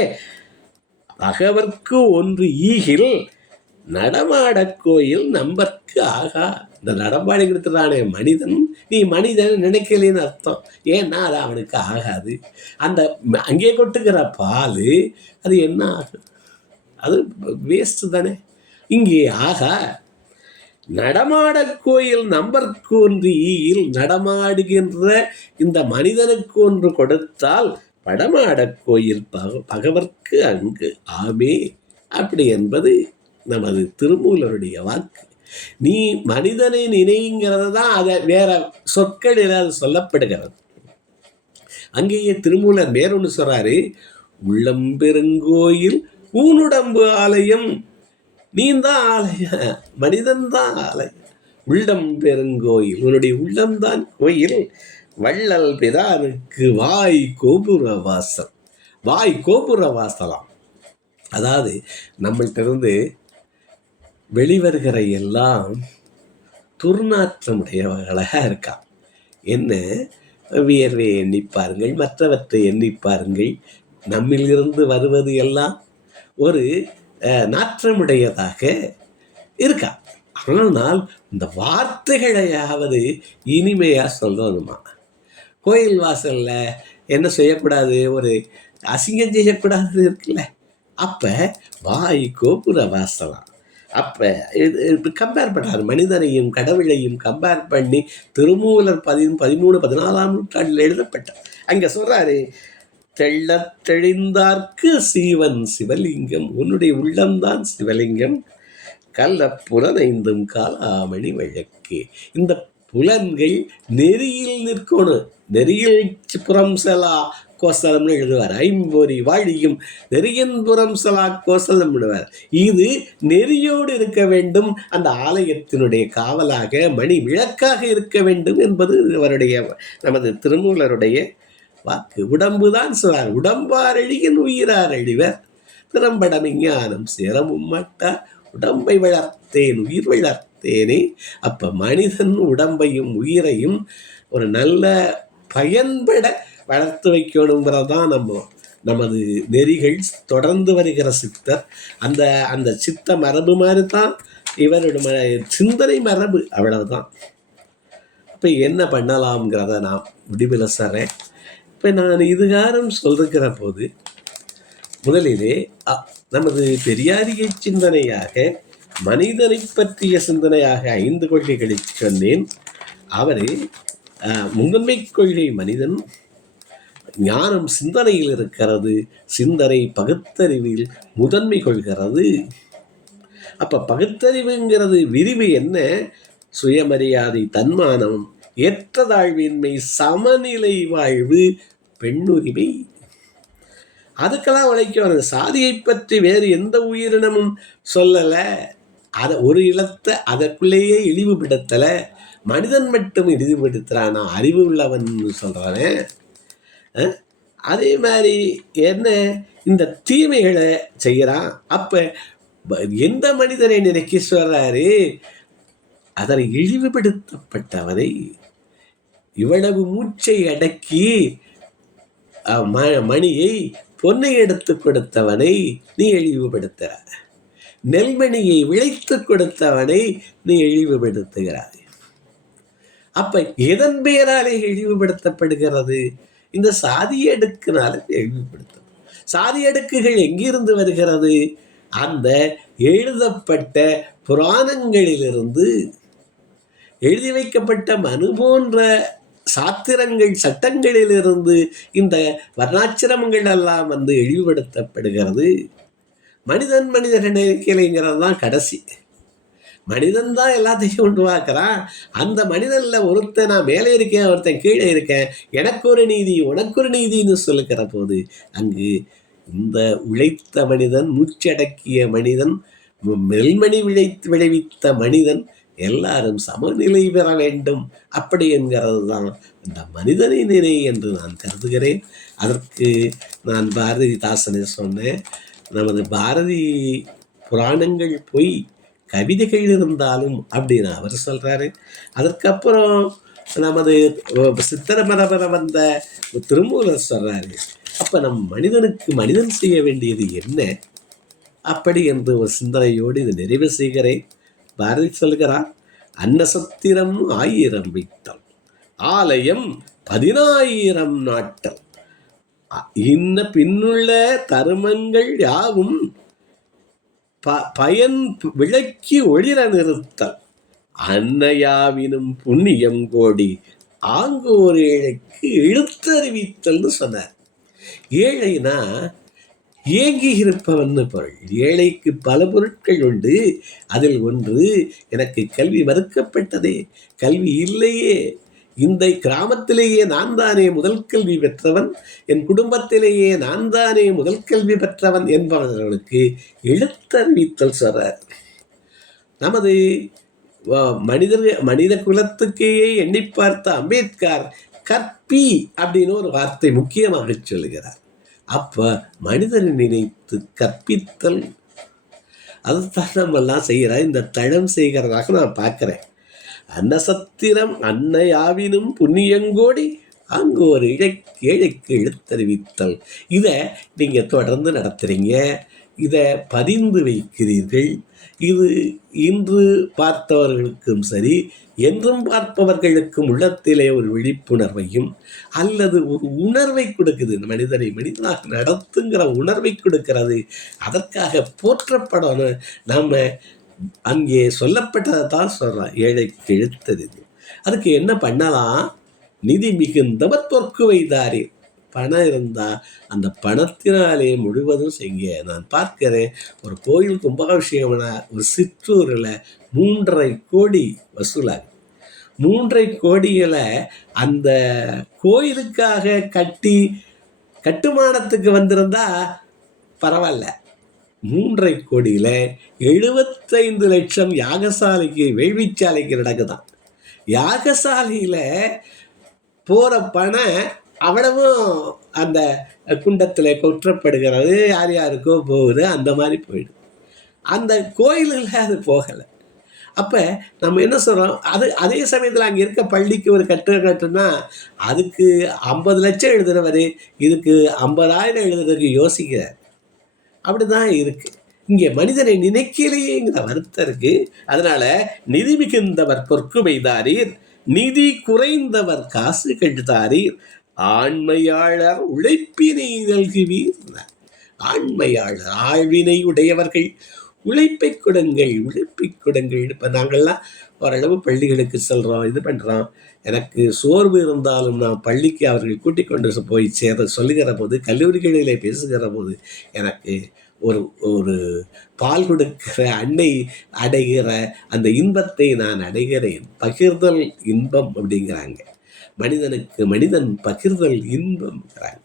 பகவர்க்கு ஒன்று ஈகில் நடமாடக் கோயில் நம்பர்க்கு ஆகா. இந்த நடமாடி கொடுத்துறானே மனிதன், நீ மனிதன் நினைக்கலன்னு அர்த்தம். ஏன்னா அது அவனுக்கு ஆகாது. அந்த அங்கே கொட்டுக்கிற பால் அது என்ன ஆகும்? அது வேஸ்ட்டு தானே. இங்கே ஆகா. நடமாடக் கோயில் நம்பர்க்கு ஒன்று ஈயில், நடமாடுகின்ற இந்த மனிதனுக்கு ஒன்று கொடுத்தால் படமாடக் கோயில் பகவர்க்கு அங்கு ஆமே. அப்படி என்பது நமது திருமூலருடைய வாக்கு. நீ மனிதனை நினைங்கிறது தான் அதை வேற சொற்களில் அது சொல்லப்படுகிறது. அங்கேயே திருமூலர் வேறொன்று சொல்றாரு, உள்ளம் பெருங்கோயில் ஊனுடம்பு ஆலயம். நீ தான் ஆலயம், மனிதன் தான் ஆலயம். உள்ளம் பெருங்கோயில், உன்னுடைய உள்ளம்தான் கோயில். வள்ளல் பிதானுக்கு வாய் கோபுர வாசல். வாய் கோபுர வாசலாம். அதாவது நம்மள்கிட்ட இருந்து வெளிவருகிற எல்லாம் துர்நாற்றமுடையவர்களாக இருக்கா. என்ன வியர்வை எண்ணிப்பாருங்கள், மற்றவற்றை எண்ணிப்பாருங்கள். நம்மிலிருந்து வருவது எல்லாம் ஒரு நாற்றமுடையதாக இருக்கா. ஆனால் இந்த வார்த்தைகளையாவது இனிமையாக சொல்லணுமா. கோயில் வாசலில் என்ன செய்யக்கூடாது, ஒரு அசிங்கம் செய்யக்கூடாது இருக்குல்ல. அப்போ வாய் கோபுர வாசலாம். அப்போ இது கம்பேர் பண்ணுறாரு, மனிதனையும் கடவுளையும் கம்பேர் பண்ணி திருமூலர் 13-14ஆம் நூற்றாண்டில் எழுதப்பட்டார். அங்கே சொல்கிறாரு, தெள்ள தெளிந்தார்க்கு சீவன் சிவலிங்கம். உன்னுடைய உள்ளம்தான் சிவலிங்கம். கல்ல புலனைந்தும் காலாமணி வழக்கு. இந்த புலன்கள் நெறியில் நிற்கணும். நெறியில் புறம் செலா கோசலம்னு எழுதுவார். ஐம்பொறி வாழியும் நெறியின் புறம் செலா கோசலம் எழுதுவார். இது நெறியோடு இருக்க வேண்டும். அந்த ஆலயத்தினுடைய காவலாக மணி விளக்காக இருக்க வேண்டும் என்பது அவருடைய நமது திருமூலருடைய வாக்கு. உடம்புதான் சொல்றார், உடம்பார் எழியின் உயிரார் எழிவர் திறம்படம் விஞ்ஞானம் சேரமும் மாட்டார் உடம்பை வளர்த்தேன் உயிர் வளர்த்தேனே. அப்போ மனிதன் உடம்பையும் உயிரையும் ஒரு நல்ல பயன்பட வளர்த்து வைக்கணுங்கிறதான் நமது நெறிகள். தொடர்ந்து வருகிற சித்தர் அந்த அந்த சித்த மரபு மாதிரி தான் இவருடைய சிந்தனை மரபு, அவ்வளவுதான். இப்போ என்ன பண்ணலாம்ங்கிறத நான் முடிவில் சொல்கிறேன். இப்போ நான் இதுகாரம் சொல்லுகிற போது முதலிலே நமது பெரியாரிய சிந்தனையாக மனிதனை பற்றிய சிந்தனையாக 5 கொள்கைகளை சொன்னேன். அவர் முதன்மை கொள்கை மனிதன், ஞானம் சிந்தனையில் இருக்கிறது, சிந்தனை பகுத்தறிவில் முதன்மை கொள்கிறது. அப்போ பகுத்தறிவுங்கிறது விரிவு என்ன? சுயமரியாதை, தன்மானம், ஏற்றதாழ்வின்மை, சமநிலை வாழ்வு, பெண்ணுரிமை. அதுக்கெல்லாம் உழைக்க வருது. சாதியை பற்றி வேறு எந்த உயிரினமும் சொல்லலை. அதை ஒரு இலத்தை அதற்குள்ளேயே இழிவுபடுத்தலை. மனிதன் மட்டும் இழிவுபடுத்துகிறானா, அறிவு உள்ளவன் சொல்கிறானே. அதே மாதிரி என்ன இந்த தீமைகளை செய்கிறான். அப்போ எந்த மனிதனை நினைக்க சொல்கிறாரு? அதனை இழிவுபடுத்தப்பட்டவனை, இவ்வளவு மூச்சை அடக்கி மணியை பொன்னை எடுத்து கொடுத்தவனை நீ இழிவுபடுத்துகிறாய். நெல்மணியை விளைத்து கொடுத்தவனை நீ இழிவுபடுத்துகிறாய். அப்ப எதன் பெயராலே இழிவுபடுத்தப்படுகிறது? இந்த சாதி அடுக்குனால இழிவுபடுத்தும். சாதி அடுக்குகள் எங்கிருந்து வருகிறது? அந்த எழுதப்பட்ட புராணங்களிலிருந்து, எழுதி வைக்கப்பட்ட மனு போன்ற சாத்திரங்கள் சட்டங்களிலிருந்து இந்த வர்ணாச்சிரமங்கள் எல்லாம் வந்து இழிவுபடுத்தப்படுகிறது. மனிதன் நினைக்கலைங்கிறது தான் கடைசி. மனிதன் தான் எல்லாத்தையும் உருவாக்குறான். அந்த மனிதனில் ஒருத்தன் நான் மேலே இருக்கேன், ஒருத்தன் கீழே இருக்கேன், எனக்கு ஒரு நீதி உனக்கு ஒரு நீதினு சொல்லுகிற போது அங்கு இந்த உழைத்த மனிதன், மூச்சடக்கிய மனிதன், மெல்மணி விளைவித்த மனிதன் எல்லாரும் சமநிலை பெற வேண்டும். அப்படி என்கிறது தான் இந்த மனிதனை நினை என்று நான் கருதுகிறேன். அதற்கு நான் பாரதிதாசனை சொன்னேன், நமது பாரதி புராணங்கள் போய் கவிதைகள் இருந்தாலும் அப்படின்னு அவர் சொல்கிறாரு. அதற்கப்புறம் நமது சித்திர மரபர வந்த திருமூலர் சொல்கிறாரு. அப்போ நம் மனிதனுக்கு மனிதன் செய்ய வேண்டியது என்ன? அப்படி என்று ஒரு சிந்தனையோடு இது நிறைவு செய்கிறேன். பாரதி சொல்கிறார், அன்னசத்திரம் 1000 வைத்தல், ஆலயம் 10,000 நாட்டல், இன்ன பின்னுள்ள தருமங்கள் யாவும் பயன் விளக்கி ஒளிர நிறுத்தல், அன்னையாவினும் புண்ணியம் கோடி ஆங்கோர் ஏழைக்கு இழுத்தறிவித்தல்னு சொன்னார். ஏழைனா ஏங்கி இருப்பவன் பொருள். ஏழைக்கு பல பொருட்கள் உண்டு. அதில் ஒன்று, எனக்கு கல்வி மறுக்கப்பட்டதே, கல்வி இல்லையே, இந்த கிராமத்திலேயே நான் தானே முதல் கல்வி பெற்றவன், என் குடும்பத்திலேயே நான் தானே முதல் கல்வி பெற்றவன் என்பவர்களுக்கு எழுத்தறிவித்தல் சொல்றார். நமது மனித குலத்துக்கே எண்ணி பார்த்த அம்பேத்கர் கற்பி அப்படின்னு ஒரு வார்த்தை முக்கியமாக சொல்லுகிறார். அப்ப மனிதனை நினைத்து கற்பித்தல், அதுதான் நம்ம எல்லாம் செய்கிற இந்த தளம் செய்கிறதாக நான் பார்க்கிறேன். அன்னசத்திரம் அன்னையாவினும் புண்ணியங்கோடி அங்கு ஒரு ஏழைக்கு எழுத்தறிவித்தல், இதை நீங்க தொடர்ந்து நடத்துறீங்க, இதை பதிந்து வைக்கிறீர்கள். இது இன்று பார்த்தவர்களுக்கும் சரி, என்றும் பார்ப்பவர்களுக்கும் உள்ளத்திலே ஒரு விழிப்புணர்வையும் அல்லது ஒரு உணர்வை கொடுக்குது. மனிதனை மனிதனாக நடத்துங்கிற உணர்வை கொடுக்கிறது. அதற்காக போற்றப்படணும். நம்ம அங்கே சொல்லப்பட்டதை தான் சொல்கிறோம், ஏழைக்கு எழுத்தறிவு. அதுக்கு என்ன பண்ணலாம்? நிதி மிகுந்தவர் பொற்கு வைத்தாரே. பணம் இருந்தால் அந்த பணத்தினாலே முழுவதும் செய்ய. நான் பார்க்கிறேன், ஒரு கோயில் கும்பாபிஷேகம்னா ஒரு சிற்றூரில் 3.5 கோடி வசூலாகுது. 3.5 கோடிகளை அந்த கோயிலுக்காக கட்டுமானத்துக்கு வந்திருந்தா பரவாயில்ல. 3.5 கோடியில் 75 லட்சம் யாகசாலைக்கு, வேள்விச்சாலைக்கு நடக்குதான். யாகசாலையில் போகிற பணம் அவ்வளவும் அந்த குண்டத்தில் கொற்றப்படுகிறது, யார் யாருக்கோ போகுது, அந்த மாதிரி போயிடுது. அந்த கோயிலில் அது போகலை. அப்போ நம்ம என்ன சொல்கிறோம், அதே சமயத்தில் அங்கே இருக்க பள்ளிக்கு ஒரு கட்டுனா அதுக்கு 50 லட்சம் எழுதுகிறவர் இதுக்கு 50,000 எழுதுறதுக்கு யோசிக்கிறார். அப்படி தான் இருக்குது. இங்கே மனிதனை நினைக்கலையேங்கிற வருத்தம் இருக்குது. அதனால் நிதி மிகுந்தவர் பொற்கு வைத்தாரீர், நிதி குறைந்தவர் காசு கெடுத்தாரீர், ஆண்மையாளர் உழைப்பினை நல்குவீர். ஆண்மையாளர், ஆழ்வினை உடையவர்கள் உழைப்பை கொடுங்கள், உழைப்பை கொடுங்கள். இப்போ நாங்கள்லாம் ஓரளவு பள்ளிகளுக்கு செல்கிறோம், இது பண்ணுறோம். எனக்கு சோர்வு இருந்தாலும் நான் பள்ளிக்கு அவர்கள் கூட்டிக் கொண்டு போய் சொல்லுகிற போது, கல்லூரிகளிலே பேசுகிற போது எனக்கு ஒரு பால் கொடுக்கிற அன்னை அடைகிற அந்த இன்பத்தை நான் அடைகிறேன். பகிர்தல் இன்பம் அப்படிங்கிறாங்க. மனிதனுக்கு மனிதன் பகிர்தல் இன்பம்ங்கிறாங்க.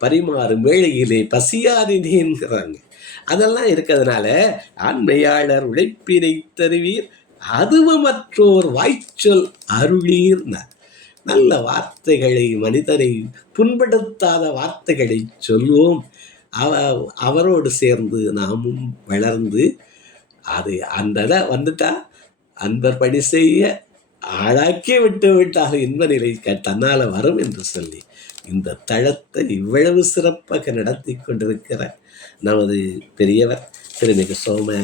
பரிமாறும் வேளையிலே பசியாரினேங்கிறாங்க. அதெல்லாம் இருக்கிறதுனால ஆண்மையாளர் உழைப்பினை தருவீர், அதுவும் மற்றோர் வாய்ச்சொல் அருளீர். நல்ல வார்த்தைகளை, மனிதனை புண்படுத்தாத வார்த்தைகளை சொல்வோம். அவரோடு சேர்ந்து நாமும் வளர்ந்து அது அந்த வந்துட்டா அன்பர் பணி செய்ய ஆளாக்கி விட்டு விட்டால் இன்ப நிலை தன்னால் வரும் என்று சொல்லி இந்த தளத்தை இவ்வளவு சிறப்பாக நடத்தி கொண்டிருக்கிற நமது பெரியவர் திருமிகு சோம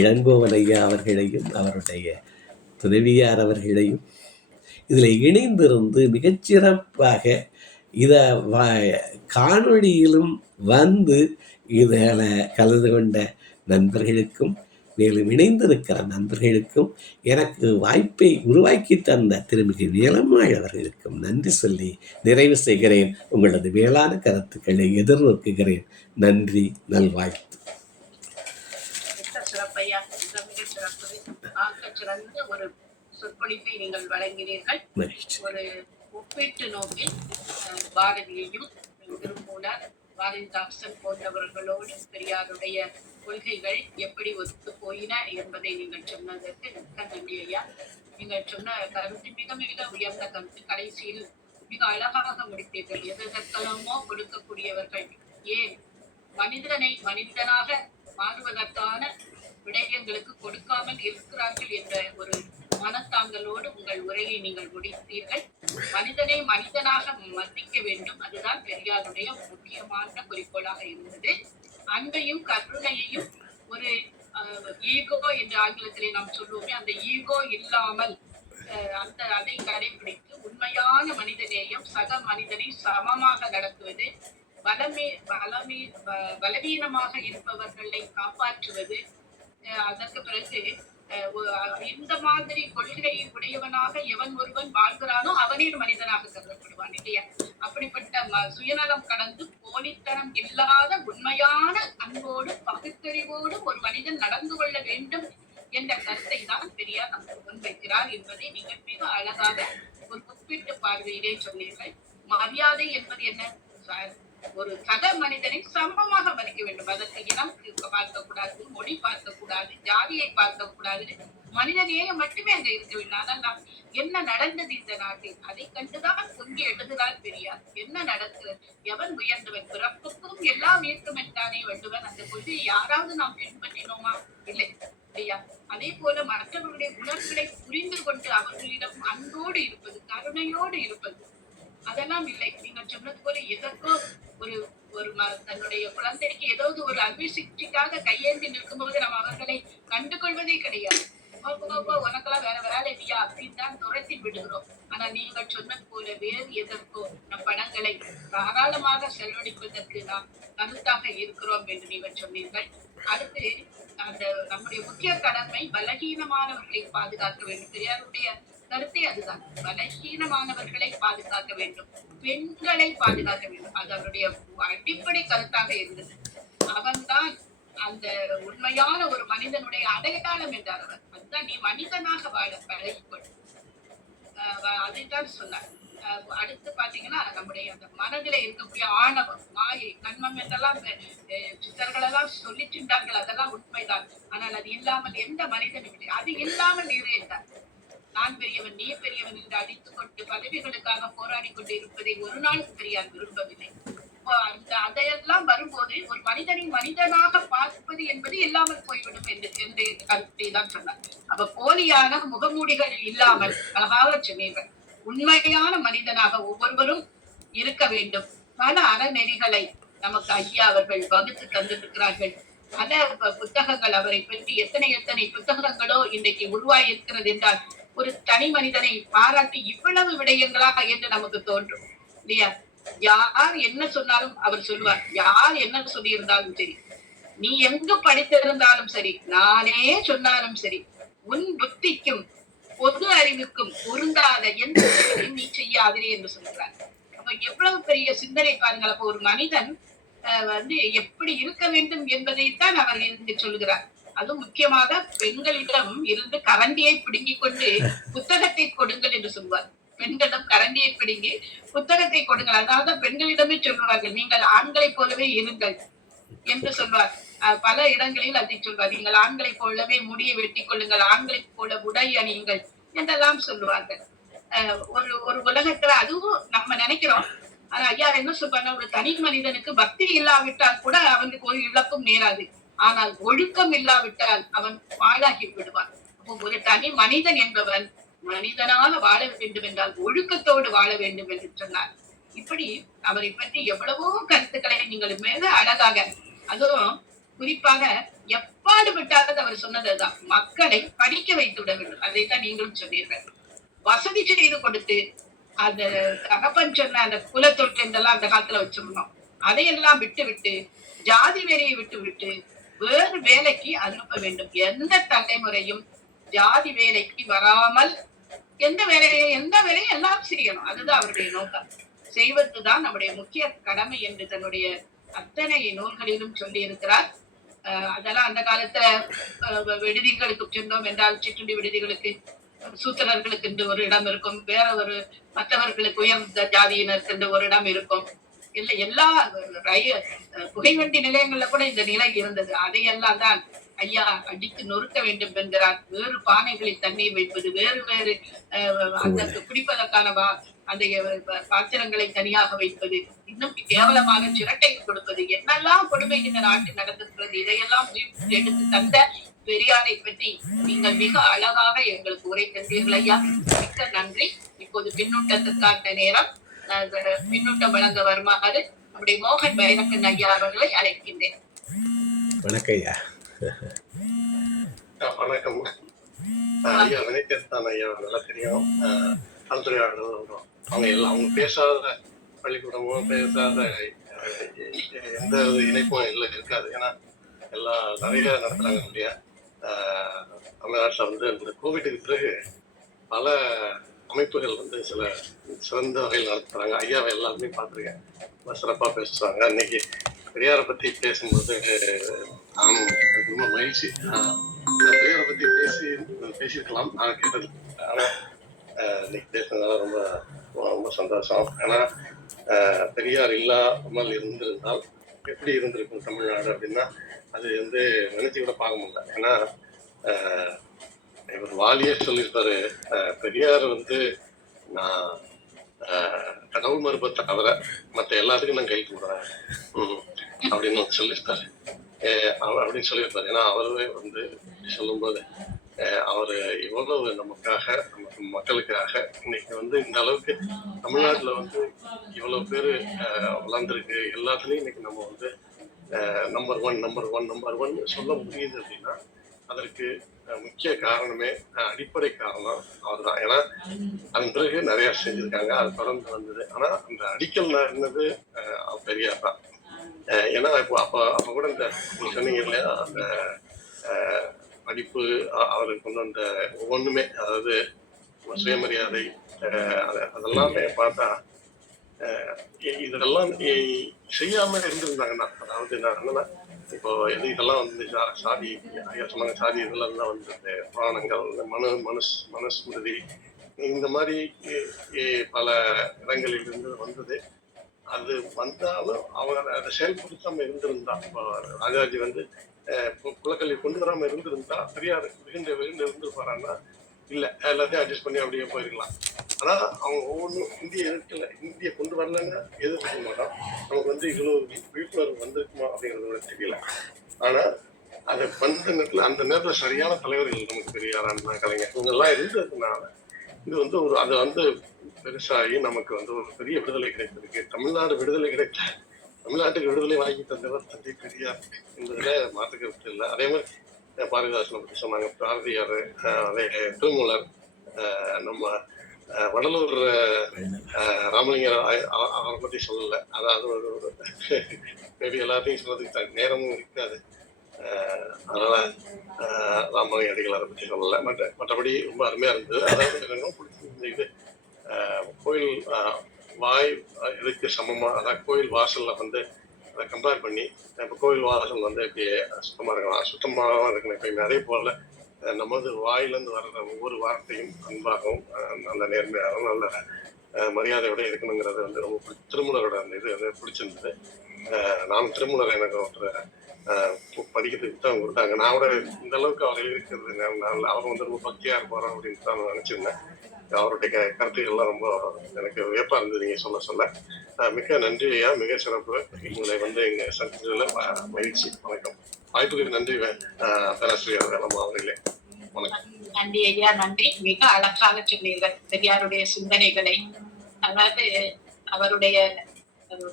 இளங்கோவன் ஐயா அவர்களையும் அவருடைய துணைவியார் அவர்களையும் இதில் இணைந்திருந்து மிகச்சிறப்பாக இதை காணொளியிலும் வந்து இதில் கலந்து கொண்ட நண்பர்களுக்கும், மேலும் இணைந்திருக்கிற நண்பர்களுக்கும், எனக்கு வாய்ப்பை உருவாக்கி தந்த திருமிகு வேலம்மாள் அவர்களுக்கும் நன்றி சொல்லி நிறைவு செய்கிறேன். உங்களது மேலான கருத்துக்களை எதிர்நோக்குகிறேன். நன்றி, நல்வாழ்த்து. ஒரு சொற்பொழிப்பை நீங்கள் வழங்கினீர்கள். ஒரு ஒப்பீட்டு நோக்கில் பாரதியையும் திருமூலர், பாரதிதாசன் போன்றவர்களோடு பெரியாருடைய கொள்கைகள் எப்படி ஒத்து போயின என்பதை நீங்கள் சொன்னதற்கு மிக்க நன்றி ஐயா. நீங்கள் சொன்ன கருத்து மிக மிக உயர்ந்த கருத்து. கடைசியில் மிக அழகாக முடித்தீர்கள். எதற்கெல்லாமோ கொடுக்கக்கூடியவர்கள் ஏன் மனிதனை மனிதனாக மாறுவதற்கான விடயங்களுக்கு கொடுக்காமல் இருக்கிறார்கள் என்ற ஒரு மனத்தாங்கலோடு உங்கள் உரையை நீங்கள் முடித்தீர்கள். மனிதனை மனிதனாக மதிக்க வேண்டும், அதுதான் பெரியாருடைய முக்கியமான குறிக்கோளாக இருந்தது. அன்பையும் கருணையையும் ஒரு ஈகோ என்று ஆங்கிலத்திலே நாம் சொல்லுவோமே, அந்த ஈகோ இல்லாமல் அதை கடைபிடித்து உண்மையான மனிதநேயம், சக மனிதனை சமமாக நடத்துவது, பலவீனமாக இருப்பவர்களை காப்பாற்றுவது. அதற்கு பிறகு இந்த மாதிரி கொள்கை உடையவனாக எவன் ஒருவன் வாழ்கிறானோ அவனே மனிதனாக கருதப்படுவான் இல்லையா? அப்படிப்பட்ட சுயநலம் கடந்து போலித்தனம் இல்லாத உண்மையான அன்போடு பகுத்தறிவோடு ஒரு மனிதன் நடந்து கொள்ள வேண்டும் என்ற கருத்தை தான் பெரியார் நமக்கு முன்வைக்கிறார் என்பதை நீங்கள் மிக அழகாக ஒரு ஒப்பீட்டு பார்வையிலே சொன்னீர்கள். மரியாதை என்பது என்ன? ஒரு சக மனிதனை சமமாக மதிக்க வேண்டும். அதற்கு இனம் பார்க்க கூடாது, மொழி பார்க்க கூடாது, ஜாதியை பார்க்க கூடாது, மனிதநேயம் மட்டுமே அங்க இருக்க வேண்டும். அதெல்லாம் என்ன நடந்தது இந்த நாட்டில், அதை கண்டுதான் பொங்கி எழுதுகிறார் பெரியார். என்ன நடக்கிறது? எவன் உயர்ந்தவன்? பிறப்புக்கும் எல்லாம் இருக்கும் என்றானே வள்ளுவன். அந்த கொள்கையை யாராவது நாம் பின்பற்றினோமா? இல்லை இல்லையா? அதே போல மற்றவர்களுடைய உணர்வுகளை புரிந்து கொண்டு அவர்களிடம் அன்போடு இருப்பது, கருணையோடு இருப்பது, அதெல்லாம் இல்லை. நீங்கள் சொன்னது போல எதற்கோ ஒரு தன்னுடைய குழந்தைக்கு ஏதாவது ஒரு அறுவை சிகிச்சைக்காக கையேந்தி நிற்கும்போது நம்ம அவர்களை கண்டுகொள்வதே கிடையாது. உனக்கெல்லாம் வேற வேலை இல்லையா அப்படின்னு தான் துரத்தி விடுகிறோம். ஆனா நீங்கள் சொன்னது போல வேறு எதற்கோ நம் பணங்களை தாராளமாக செலவழிப்பதற்கு நாம் கருத்தாக இருக்கிறோம் என்று நீங்கள் சொன்னீர்கள். அடுத்து அந்த நம்முடைய முக்கிய கடமை பலகீனமானவர்களை பாதுகாக்க வேண்டும். பெரியாருடைய கருத்தை அதுதான், பலகீனமானவர்களை பாதுகாக்க வேண்டும், பெண்களை பாதுகாக்க வேண்டும். அது அவருடைய அடிப்படை கருத்தாக இருந்தது. அவன்தான் அந்த உண்மையான ஒரு மனிதனுடைய அடையாளம் என்றார் அவர். அதுதான் நீ மனிதனாக வாழ பழகிக்கொள், அதைத்தான் சொன்னார். அடுத்து பாத்தீங்கன்னா நம்முடைய அந்த மனதில இருக்கக்கூடிய ஆணவம், மாயை, கண்மம் என்றெல்லாம் சித்தர்கள் எல்லாம் சொல்லி சென்றார்கள். அதெல்லாம் உண்மைதான். ஆனால் அது இல்லாமல் எந்த மனிதனும் இல்லை. அது இல்லாமல் நிறைந்தார். நான் பெரியவன், நீ பெரியவன் என்று அடித்துக் கொண்டு பதவிகளுக்காக போராடி கொண்டு இருப்பதை ஒரு நாள் பெரியார் விரும்பவில்லை. அதையெல்லாம் வரும்போது ஒரு மனிதனை மனிதனாக பார்ப்பது என்பது இல்லாமல் போய்விடும் என்று கருத்தை தான் சொன்னார். அப்ப போலியான முகமூடிகள் இல்லாமல் அழகாக சொன்னீர்கள். உண்மையான மனிதனாக ஒவ்வொருவரும் இருக்க வேண்டும். பல அறநெறிகளை நமக்கு ஐயா அவர்கள் வகுத்து தந்திருக்கிறார்கள். பல புத்தகங்கள் அவரை பற்றி எத்தனை புத்தகங்களோ இன்றைக்கு உருவாகி இருக்கிறது என்றால் ஒரு தனி மனிதனை பாராட்டி இவ்வளவு விடயங்களாக என்று நமக்கு தோன்றும் இல்லையா? யார் என்ன சொன்னாலும் அவர் சொல்லுவார். யார் என்ன சொல்லி இருந்தாலும் சரி, நீ எங்கு படித்திருந்தாலும் சரி, நானே சொன்னாலும் சரி, உன் புத்திக்கும் பொது அறிவுக்கும் பொருந்தாத எந்த நீ செய்யாதே என்று சொல்கிறார். அப்ப எவ்வளவு பெரிய சிந்தனை பாருங்கள். அப்ப ஒரு மனிதன் எப்படி இருக்க வேண்டும் என்பதைத்தான் அவர் இங்கு சொல்கிறார். அதுவும் முக்கியமாக பெண்களிடம் இருந்து கரண்டியை பிடுங்கிக் கொண்டு புத்தகத்தை கொடுங்கள் என்று சொல்வார். பெண்களிடம் கரண்டியை பிடுங்கி புத்தகத்தை கொடுங்கள். அதாவது பெண்களிடமே சொல்வார்கள், நீங்கள் ஆண்களை போலவே இருங்கள் என்று சொல்வார். பல இடங்களில் அதை சொல்வார். நீங்கள் ஆண்களை போலவே முடியை வெட்டி கொள்ளுங்கள், ஆண்களை போல உடை அணியுங்கள் என்றெல்லாம் சொல்லுவார்கள். ஒரு உலகத்துல அதுவும் நம்ம நினைக்கிறோம். ஆனா ஐயா என்ன சொல்வாங்க, ஒரு தனி மனிதனுக்கு பக்தி இல்லாவிட்டால் கூட அவனுக்கு ஒரு இழப்பும் நேராது. ஆனால் ஒழுக்கம் இல்லாவிட்டால் அவன் வாழாகி விடுவான். அப்போ ஒரு தனி மனிதன் என்பவன் மனிதனாக வாழ வேண்டும் என்றால் ஒழுக்கத்தோடு வாழ வேண்டும் என்று சொன்னார். இப்படி அவரை பற்றி எவ்வளவோ கருத்துக்களை நீங்கள் மிக அழகாக, அதுவும் குறிப்பாக எப்பாடு விட்டாவது அவர் சொன்னதுதான், மக்களை படிக்க வைத்து விட வேண்டும். அதைத்தான் நீங்களும் சொன்னீர்கள். வசதி செய்து கொடுத்து அந்த தகப்பன் சொன்ன அந்த குலத்தொட்டு என்றெல்லாம் அந்த காலத்துல வச்சிருந்தோம், அதையெல்லாம் விட்டு ஜாதி வேலையை விட்டு வேறு வேலைக்கு அனுப்ப வேண்டும். எந்த தலைமுறையும் ஜாதி வேலைக்கு வராமல் எந்த வேலையும் எல்லாரும் செய்யணும். அதுதான் அவருடைய நோக்கம். செய்வதுதான் நம்முடைய முக்கிய கடமை என்று தன்னுடைய அத்தனை நூல்களிலும் சொல்லி இருக்கிறார். அதெல்லாம் அந்த காலத்துல விடுதிகளுக்கு சென்றோம் என்றால் சிற்றுண்டி விடுதிகளுக்கு சூத்திரர்களுக்கு என்று ஒரு இடம் இருக்கும், வேற ஒரு மற்றவர்களுக்கு உயர்ந்த ஜாதியினருக்கு என்று ஒரு இடம் இருக்கும். இல்லை, எல்லா புகைவண்டி நிலையங்கள்ல கூட இந்த நிலை இருந்தது. அதையெல்லாம் தான் ஐயா அடித்து நொறுக்க வேண்டும் என்கிறார். வேறு பானைகளில் தண்ணீர் வைப்பது, வேறு அதற்கு குடிப்பதற்கான அந்த பாத்திரங்களை தனியாக வைப்பது, இன்னும் கேவலமாக சிரட்டை கொடுப்பது, என்னெல்லாம் கொடுமை இந்த நாட்டில் நடந்திருக்கிறது. இதையெல்லாம் எடுத்து தந்த பெரியாரை பற்றி நீங்கள் மிக அழகாக எங்களுக்கு உரை தந்தீர்கள் ஐயா. மிக்க நன்றி. இப்போது பின்னூட்டத்திற்கான நேரம். பின்னூட்டம் வழங்க வருமாறு நம்முடைய மோகன் வைரக்கன் ஐயா அவர்களை அழைக்கின்றேன். வணக்கம் ஐயா. வணக்கம் ஐயா. வினைக்கத்தான் ஐயா நல்லா தெரியும். கலந்துரையாடல் வரும். அவங்க பேசாத பள்ளிக்கூடமோ பேசாத எந்த ஒரு இணைப்பும் இல்லை இருக்காது. ஏன்னா எல்லாம் நிறைய நடத்துறாங்க இல்லையா. தமிழ்நாட்டில் இந்த கோவிட்டுக்கு பிறகு பல அமைப்புகள் சில சிறந்த வகையில் நடத்துறாங்க. ஐயாவை எல்லாருமே பார்த்துருக்கேன், சிறப்பாக பேசுறாங்க. இன்னைக்கு பெரியாரை பத்தி பேசும்போது எனக்கு ரொம்ப மகிழ்ச்சி. பெரியாரை பத்தி பேசியிருக்கலாம், நான் கேட்டது. ஆனா இன்னைக்கு பேசுனதால ரொம்ப ரொம்ப சந்தோஷம். ஏன்னா பெரியார் இல்லாமல் இருந்திருந்தால் எப்படி இருந்திருக்கும் தமிழ்நாடு அப்படின்னா அது நினைச்சு கூட பார்க்க முடியல. ஏன்னா இவர் வாலியே சொல்லியிருப்பாரு, பெரியார் நான் கடவுள் மறுப்பை தவிர மற்ற எல்லாத்துக்கும் நான் கை கொடுறேன் அப்படின்னு சொல்லியிருப்பாரு. அப்படின்னு சொல்லியிருப்பாரு. ஏன்னா அவருவே சொல்லும்போது அவரு இவ்வளவு நமக்காக, நமக்கு மக்களுக்காக இன்னைக்கு இந்த அளவுக்கு தமிழ்நாட்டுல இவ்வளவு பேரு வளர்ந்துருக்கு. எல்லாத்துலயும் இன்னைக்கு நம்ம நம்பர் ஒன் சொல்ல முடியுது அப்படின்னா அதற்கு முக்கிய காரணமே, அடிப்படை காரணம் அவர் தான். ஏன்னா அதன் பிறகு நிறைய செஞ்சிருக்காங்க, அது தொடர்ந்து வந்தது. ஆனா அந்த அடிக்கல் இருந்தது பெரியார் தான். ஏன்னா இப்போ அப்ப கூட நீங்க சொன்னீங்க இல்லையா, அந்த படிப்பு அவருக்கு அந்த ஒவ்வொன்றுமே, அதாவது சுயமரியாதை, அதெல்லாமே பார்த்தா இதெல்லாம் செய்யாம இருந்திருந்தாங்கன்னா, அதாவது நான் என்னன்னா இப்போ இதெல்லாம் சாதி, ஐயா சொன்னாங்க, சாதி இதெல்லாம் தான் புராணங்கள், மனுஸ்மிருதி, இந்த மாதிரி பல இடங்களில் இருந்து வந்தது. அது வந்தாலும் அவங்க அதை செயல்படுத்தாம இருந்திருந்தா, ராஜாஜி குலக்கல்வி கொண்டு வராம இருந்திருந்தா பெரியார் விழுந்து இருந்திருப்பாரான்னா இல்ல, எல்லாத்தையும் அட்ஜஸ்ட் பண்ணி அப்படியே போயிருக்கலாம். ஆனா அவங்க ஒவ்வொன்றும் இந்திய கொண்டு வரலன்னா எதிர்க்க மாட்டோம். நமக்கு இவ்வளவு விழிப்புணர்வு வந்திருக்குமா அப்படிங்கிறது தெரியல. ஆனா அதை வந்த நேரத்துல, அந்த நேரத்துல சரியான தலைவர்கள் நமக்கு பெரியாரான கலைஞர் இவங்கெல்லாம் இருந்ததுனால இது அது பெருசாகி நமக்கு ஒரு பெரிய விடுதலை கிடைத்திருக்கு. தமிழ்நாடு விடுதலை கிடைத்த, தமிழ்நாட்டுக்கு விடுதலை வாங்கி தந்தவர் தந்தை பெரியார் என்பதுல மாற்றுக்கிறது இல்லை. அதே மாதிரி பாரதிதாசனை பத்தி சொன்னாங்க, பாரதியார், அதே திருமூலர், நம்ம வடலூர் ராமலிங்கர் அவரை பத்தி சொல்லல. அதாவது மேபி எல்லாத்தையும் சொல்றதுக்கு நேரமும் இருக்காது. அதனால ராமலிங்க அடிகளாரை பத்தி சொல்லல. மற்றபடி ரொம்ப அருமையா இருந்தது. அதாவது ரொம்ப பிடிச்சிருந்த இது கோயில் வாய் இதுக்கு சமமா, அதாவது கோயில் வாசல்ல அதை கம்பேர் பண்ணி, இப்போ கோயில் வாசல் இப்படி சுத்தமா இருக்கலாம், சுத்தமாக இருக்கணும் எப்பயுமே. அதே போல நமது வாயிலிருந்து வர்ற ஒவ்வொரு வார்த்தையும் அன்பாகவும் நல்ல நேர்மையாகவும் நல்ல மரியாதையோட இருக்கணுங்கிறது ரொம்ப திருமூலரோட அந்த இது பிடிச்சிருந்தது. நானும் திருமூலர் எனக்கு ஒருத்தர் படிக்கிறதுக்கு தான் கொடுத்தாங்க. நான் கூட இந்த அளவுக்கு அவர் எழுதிக்கிறது, அவர் ரொம்ப பக்தியா இருப்பாரோ அப்படின்னு தான் நினைச்சிருந்தேன். அவருடைய கருத்துக்கள்லாம் ரொம்ப எனக்கு வியப்பா இருந்தது நீங்க சொல்ல. மிக நன்றி ஐயா, மிக சிறப்பு. உங்களை இங்க சந்திச்சதுல மகிழ்ச்சி. வணக்கம். வாய்ப்புக்கு நன்றி பேராசிரியர் வேலம்மா அவர்களே. வணக்கம். நன்றி ஐயா, நன்றி. மிக அழகாக சொன்னீர்கள் பெரியாருடைய சிந்தனைகளை. அதாவது அவருடைய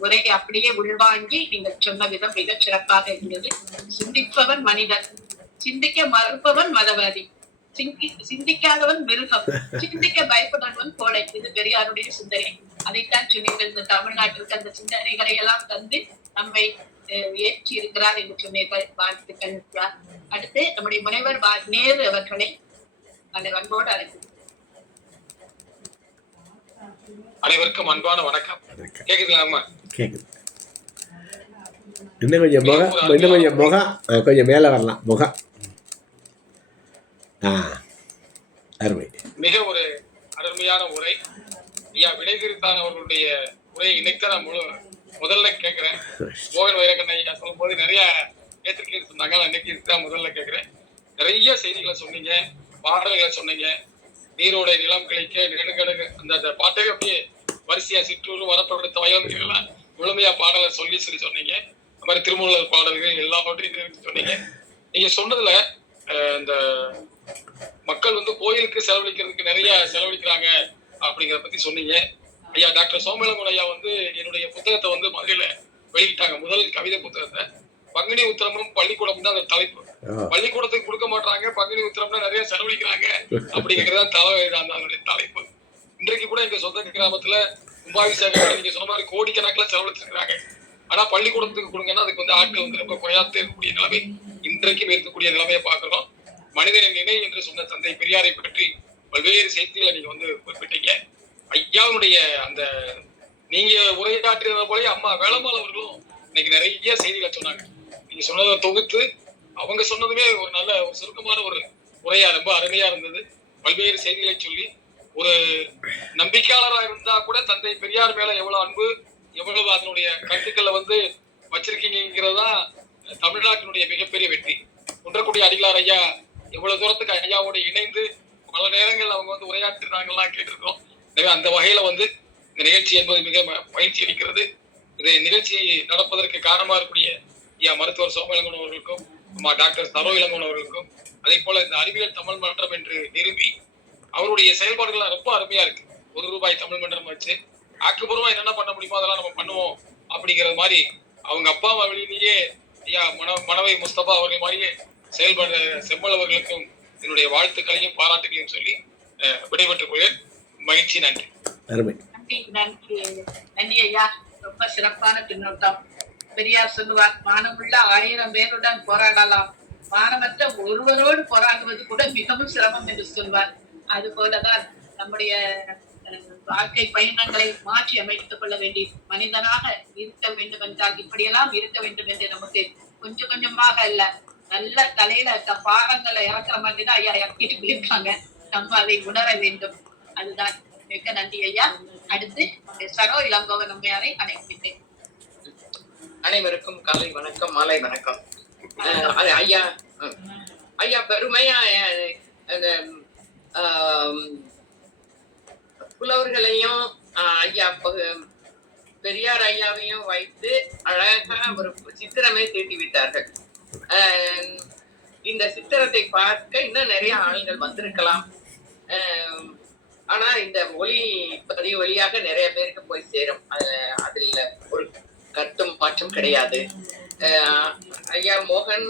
உரையை அப்படியே உள்வாங்கி நீங்கள் சொன்ன விதம் மிக சிறப்பாக இருந்தது. சிந்திப்பவன் மனிதன், சிந்திக்க மறுப்பவன் மதவாதி, சிந்திக்காதவன் மிருகம், சிந்திக்க பயப்படுவன் கோடை. இது பெரியாருடைய சிந்தனை. அதைத்தான் சொன்னீர்கள். இந்த தமிழ்நாட்டிற்கு அந்த சிந்தனைகளை எல்லாம் தந்து நம்மை ஏற்றி இருக்கிறார் என்று சொன்னீர்கள். வாழ்த்துக்கள். அடுத்து நம்முடைய முனைவர் நேரு அவர்களை அந்த அன்போடு அழைத்து. அனைவருக்கும் அன்பான வணக்கம். கேக்குதுங்களா? கேக்குது. இன்னும் கொஞ்சம் முகம் கொஞ்சம் மேல வரலாம். முகம் அருமை. மிக ஒரு அருமையான உரை. ஐயா விடைதிருத்தான் அவர்களுடைய உரையை இன்னைக்கு நான் முதல்ல கேட்கிறேன். மோகன் வைரக்கண்ண ஐயா சொல்லும் போது நிறைய ஏற்றுக்கேன்னு சொன்னாங்க. நான் இன்னைக்கு இதுதான் முதல்ல கேட்கிறேன். நிறைய செய்திகளை சொன்னீங்க, பாடல்களை சொன்னீங்க. நீரோட நிலம் கிளைக்க நெடுங்கடகு அந்த பாட்டை அப்படியே வரிசையா சிற்றூர் வரப்படுத்த வயதுலாம் முழுமையா பாடலை சொல்லி சொன்னீங்க. அந்த மாதிரி திருமூலர் பாடல்கள் எல்லாவற்றையும் சொன்னீங்க. நீங்க சொன்னதுல இந்த மக்கள் கோயிலுக்கு செலவழிக்கிறதுக்கு நிறைய செலவழிக்கிறாங்க அப்படிங்கிறத பத்தி சொன்னீங்க. ஐயா டாக்டர் சோமேளங்குடி ஐயா என்னுடைய புத்தகத்தை மதுரையில வெளியிட்டாங்க, முதல் கவிதை புத்தகத்தை. பங்குனி உத்திரமும் பள்ளிக்கூடம் தான் அந்த தலைப்பு. பள்ளிக்கூடத்துக்கு கொடுக்க மாட்டாங்க, பங்குனி உத்திரம்னா நிறைய செலவழிக்கிறாங்க அப்படிங்கிறதா அதனுடைய தலைப்பு. இன்றைக்கு கூட எங்க சொந்த கிராமத்துல கும்பாபிஷேகம் நீங்க சொன்ன மாதிரி கோடிக்கணக்கில் செலவழிச்சிருக்காங்க. ஆனா பள்ளிக்கூடத்துக்கு கொடுங்கன்னா அதுக்கு வந்து ஆட்கள் வந்து ரொம்ப குறையாத்து இருக்கக்கூடிய நிலைமை இன்றைக்கும் இருக்கக்கூடிய நிலைமையை பார்க்கிறோம். மனிதனின் நினை என்று சொன்ன தந்தை பெரியாரை பற்றி பல்வேறு செய்திகளை நீங்க வந்து குறிப்பிட்டீங்க. ஐயாவுடைய அந்த நீங்க உரையாற்றியத போல அம்மா வேளம்மாள் அவர்களும் இன்னைக்கு நிறைய செய்திகளை சொன்னாங்க. நீங்க சொன்னதை தொகுத்து அவங்க சொன்னதுமே ஒரு நல்ல ஒரு சுருக்கமான ஒரு உரையா ரொம்ப அருமையா இருந்தது. பல்வேறு செய்திகளை சொல்லி ஒரு நம்பிக்கையாளராக இருந்தா கூட தந்தை பெரியார் மேல எவ்வளவு அன்பு, எவ்வளவு அதனுடைய கருத்துக்களை வந்து வச்சிருக்கீங்கிறதா தமிழ்நாட்டினுடைய மிகப்பெரிய வெற்றி. குன்றக்குடி அடிகளார் ஐயா எவ்வளவு தூரத்துக்கு ஐயாவோட இணைந்து பல நேரங்கள் அவங்க வந்து உரையாற்றினாங்கலாம் கேட்டிருக்கிறோம். எனவே அந்த வகையில வந்து இந்த நிகழ்ச்சி என்பது மிக மகிழ்ச்சி அளிக்கிறது. இந்த நிகழ்ச்சி நடப்பதற்கு காரணமா இருக்கக்கூடிய ஐயா மருத்துவர் சோம அவர்களுக்கும் அம்மா டாக்டர் சரோ இளங்கோன் அவர்களுக்கும் அதே போல இந்த அறிவியல் தமிழ் மன்றம் என்று நிறுவி அவருடைய செயல்பாடுகள் ரொம்ப அருமையா இருக்கு. ₹1 தமிழ் மன்றம் வச்சு ஆக்கப்பூர்வமா என்னென்ன பண்ண முடியுமோ அதெல்லாம் நம்ம பண்ணுவோம் அப்படிங்கிற மாதிரி அவங்க அப்பா வழியிலேயே ஐயா மனவை முஸ்தபா அவர்கள் மாதிரியே செயல்படுற செம்மல் அவர்களுக்கும் என்னுடைய வாழ்த்துக்களையும் பாராட்டுகளையும் சொல்லி விடைபெற்றுக் கொள்ள மகிழ்ச்சி. நன்றி. நன்றி ஐயா. ரொம்ப சிறப்பான பின்னோட்டம். பெரியார் சொல்லுவார், மானமுள்ள 1000 பேருடன் போராடலாம், மானமற்ற ஒருவரோடு போராடுவது கூட மிகவும் சிரமம் என்று சொல்வார். அது போலதான் நம்முடைய வாழ்க்கை பயணங்களை மாற்றி அமைத்துக் கொள்ள வேண்டி மனிதனாக இருக்க வேண்டும் என்றால் இப்படியெல்லாம் இருக்க வேண்டும் என்று நமக்கு கொஞ்சம் கொஞ்சமாக அல்ல, நல்ல தலையில பாகங்களை இறக்குற மாதிரி தான் ஐயா இறக்கிட்டு போயிருக்காங்க. நம்ம அதை உணர வேண்டும். அதுதான். மிக்க நன்றி ஐயா. அடுத்து சரோ இளங்கோவன் அம்மையாரை அழைக்கின்றேன். அனைவருக்கும் காலை வணக்கம், மாலை வணக்கம். ஐயா ஐயா பெருமையா புலவர்களையும் ஐயா பெரியார் ஐயாவையும் வைத்து அழகா ஒரு சித்திரமே தீட்டி விட்டார்கள். இந்த சித்திரத்தை பார்க்க இன்னும் நிறைய ஆளுங்கள் வந்திருக்கலாம். ஆனா இந்த ஒளி பதிவு வழியாக நிறைய பேருக்கு போய் சேரும். அதுல ஒரு கருத்தும் மாற்றம் கிடையாது. ஐயா மோகன்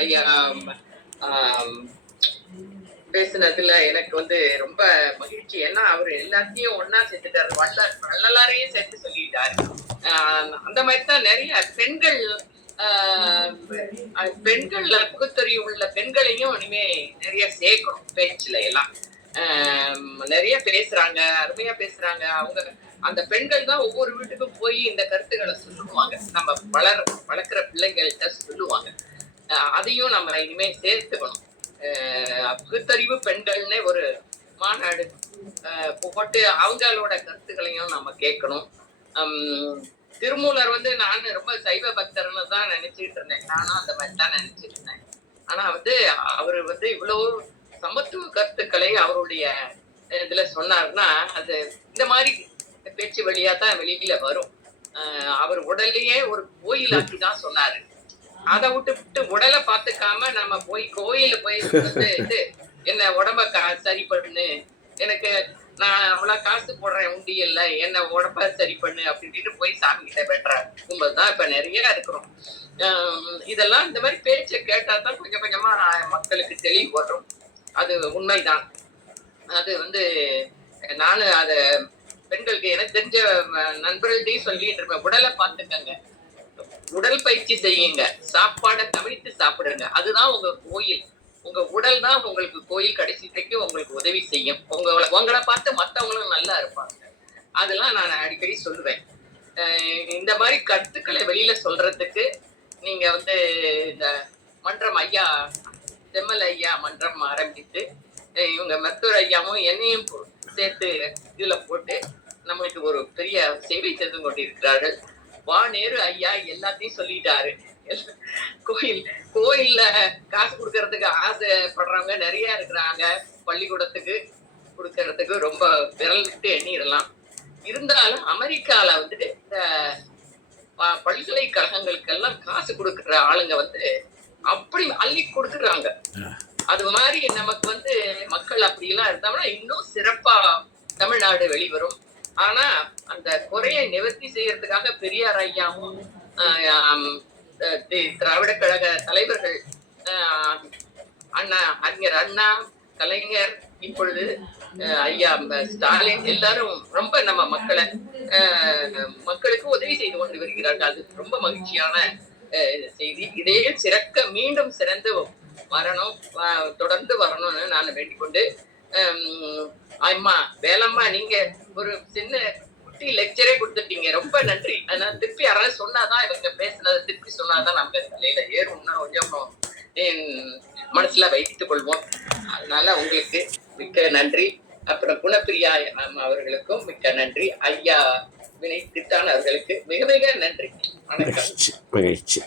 ஐயா பேசுனதுல எனக்கு வந்து ரொம்ப மகிழ்ச்சி. ஏன்னா அவர் எல்லாத்தையும் ஒன்னா சேர்த்துட்டாரு, வள்ளலாரையும் சேர்த்து சொல்லிட்டாரு. அந்த மாதிரிதான் நிறைய பெண்கள்ல புகுத்தறிவு உள்ள பெண்களையும் இனிமே நிறைய சேர்க்கணும் பேச்சுல எல்லாம். நிறைய பேசுறாங்க, அருமையா பேசுறாங்க. அவங்க அந்த பெண்கள் தான் ஒவ்வொரு வீட்டுக்கும் போய் இந்த கருத்துக்களை சொல்லுவாங்க, நம்ம வளர்க்குற பிள்ளைங்கள்ட்ட சொல்லுவாங்க. அதையும் நம்ம இனிமே சேர்த்துக்கணும். பகுத்தறிவு பெண்கள்னே ஒரு மாநாடு போட்டு அவங்களோட கருத்துக்களையும் நம்ம கேட்கணும். திருமூலர் வந்து நான் ரொம்ப சைவ பக்தர்னு தான் நினைச்சிட்டு இருந்தேன். நானும் அந்த மாதிரி தான் நினைச்சிட்டு இருந்தேன். ஆனா வந்து அவரு வந்து இவ்வளவு சமத்துவ கருத்துக்களை அவருடைய இதுல சொன்னாருன்னா அது இந்த மாதிரி பேச்சு வழியா தான் வெளியில வரும். அவர் உடலையே ஒரு கோயிலாக்கி தான் சொன்னாரு. அதை விட்டு உடலை பார்த்துக்காம நம்ம போய் கோயில போய் என்ன உடம்ப சரி பண்ணு, எனக்கு நான் அவ்வளவு காசு போடுறேன் உண்டியல்ல, என்ன உடம்ப சரி பண்ணு அப்படின்ட்டு போய் சாமி கிட்ட பெற்றதான் இப்ப நிறைய இருக்கிறோம். இதெல்லாம் இந்த மாதிரி பேச்சை கேட்டா தான் கொஞ்சம் கொஞ்சமா மக்களுக்கு தெளிவு வரும். அது உண்மைதான். அது வந்து நானு அத பெண்களுக்கு எனக்கு தெரிஞ்ச நண்பர்கள்டையும் சொல்லிட்டு இருப்பேன். உடலை பார்த்துக்கங்க, உடல் பயிற்சி செய்யுங்க, சாப்பாடை கவனித்து சாப்பிடுங்க. அதுதான் உங்க கோயில். உங்க உடல் தான் உங்களுக்கு கோயில். கடைசிக்கு உங்களுக்கு உதவி செய்யும். உங்களை பார்த்து மற்றவங்களும் நல்லா இருப்பாங்க. அதெல்லாம் நான் அடிக்கடி சொல்லுவேன். இந்த மாதிரி கருத்துக்களை வெளியில சொல்றதுக்கு நீங்க வந்து இந்த மன்றம் ஐயா செம்மல் ஐயா மன்றம் ஆரம்பித்து இவங்க மருத்துவர் ஐயாவும் என்னையும் சேர்த்து இதுல போட்டு நம்மளுக்கு ஒரு பெரிய சேவை செய்து கொண்டிருக்கிறார்கள். நேரு ஐயா எல்லாத்தையும் சொல்லிட்டாரு. கோயில்ல காசு கொடுக்கறதுக்கு ஆசைப்படுறவங்க நிறைய இருக்கிறாங்க. பள்ளிக்கூடத்துக்கு கொடுக்கறதுக்கு ரொம்ப விரல் விட்டு எண்ணிடலாம். இருந்தாலும் அமெரிக்கால வந்துட்டு இந்த பல்கலைக்கழகங்களுக்கெல்லாம் காசு கொடுக்குற ஆளுங்க வந்து அப்படி அள்ளி கொடுக்குறாங்க. அது மாதிரி நமக்கு வந்து மக்கள் அப்படி எல்லாம் இருந்தாங்கன்னா இன்னும் சிறப்பா தமிழ்நாடு வெளிவரும். ஆனா அந்த குறையை நிவர்த்தி செய்யறதுக்காக பெரியார் ஐயாவும் திராவிட கழக தலைவர்கள், அண்ணா அறிஞர் அண்ணா, கலைஞர், இப்பொழுது ஐயா ஸ்டாலின், எல்லாரும் ரொம்ப நம்ம மக்களுக்கு உதவி செய்து கொண்டு வருகிறார்கள். அது ரொம்ப மகிழ்ச்சியான செய்தி. இதே சிறக்க மீண்டும் சிறந்து வரணும், தொடர்ந்து வரணும்னு நான் வேண்டிக் கொண்டு, அம்மா வேலம்மா, நீங்க ஒரு சின்ன குட்டி லெக்சரே கொடுத்துட்டீங்க, ரொம்ப நன்றி. அதனால திருப்பி யாராவது சொன்னாதான், இவங்க பேசினதை திருப்பி சொன்னாதான் நம்ம தலையில ஏறும்னா கொஞ்சம் மனசுல வைத்துக் கொள்வோம். அதனால உங்களுக்கு மிக்க நன்றி. அப்புறம் குணப்பிரியா அவர்களுக்கும் மிக்க நன்றி. ஐயா வினை திட்டான் அவர்களுக்கு மிக மிக நன்றி. வணக்கம். மகிழ்ச்சி.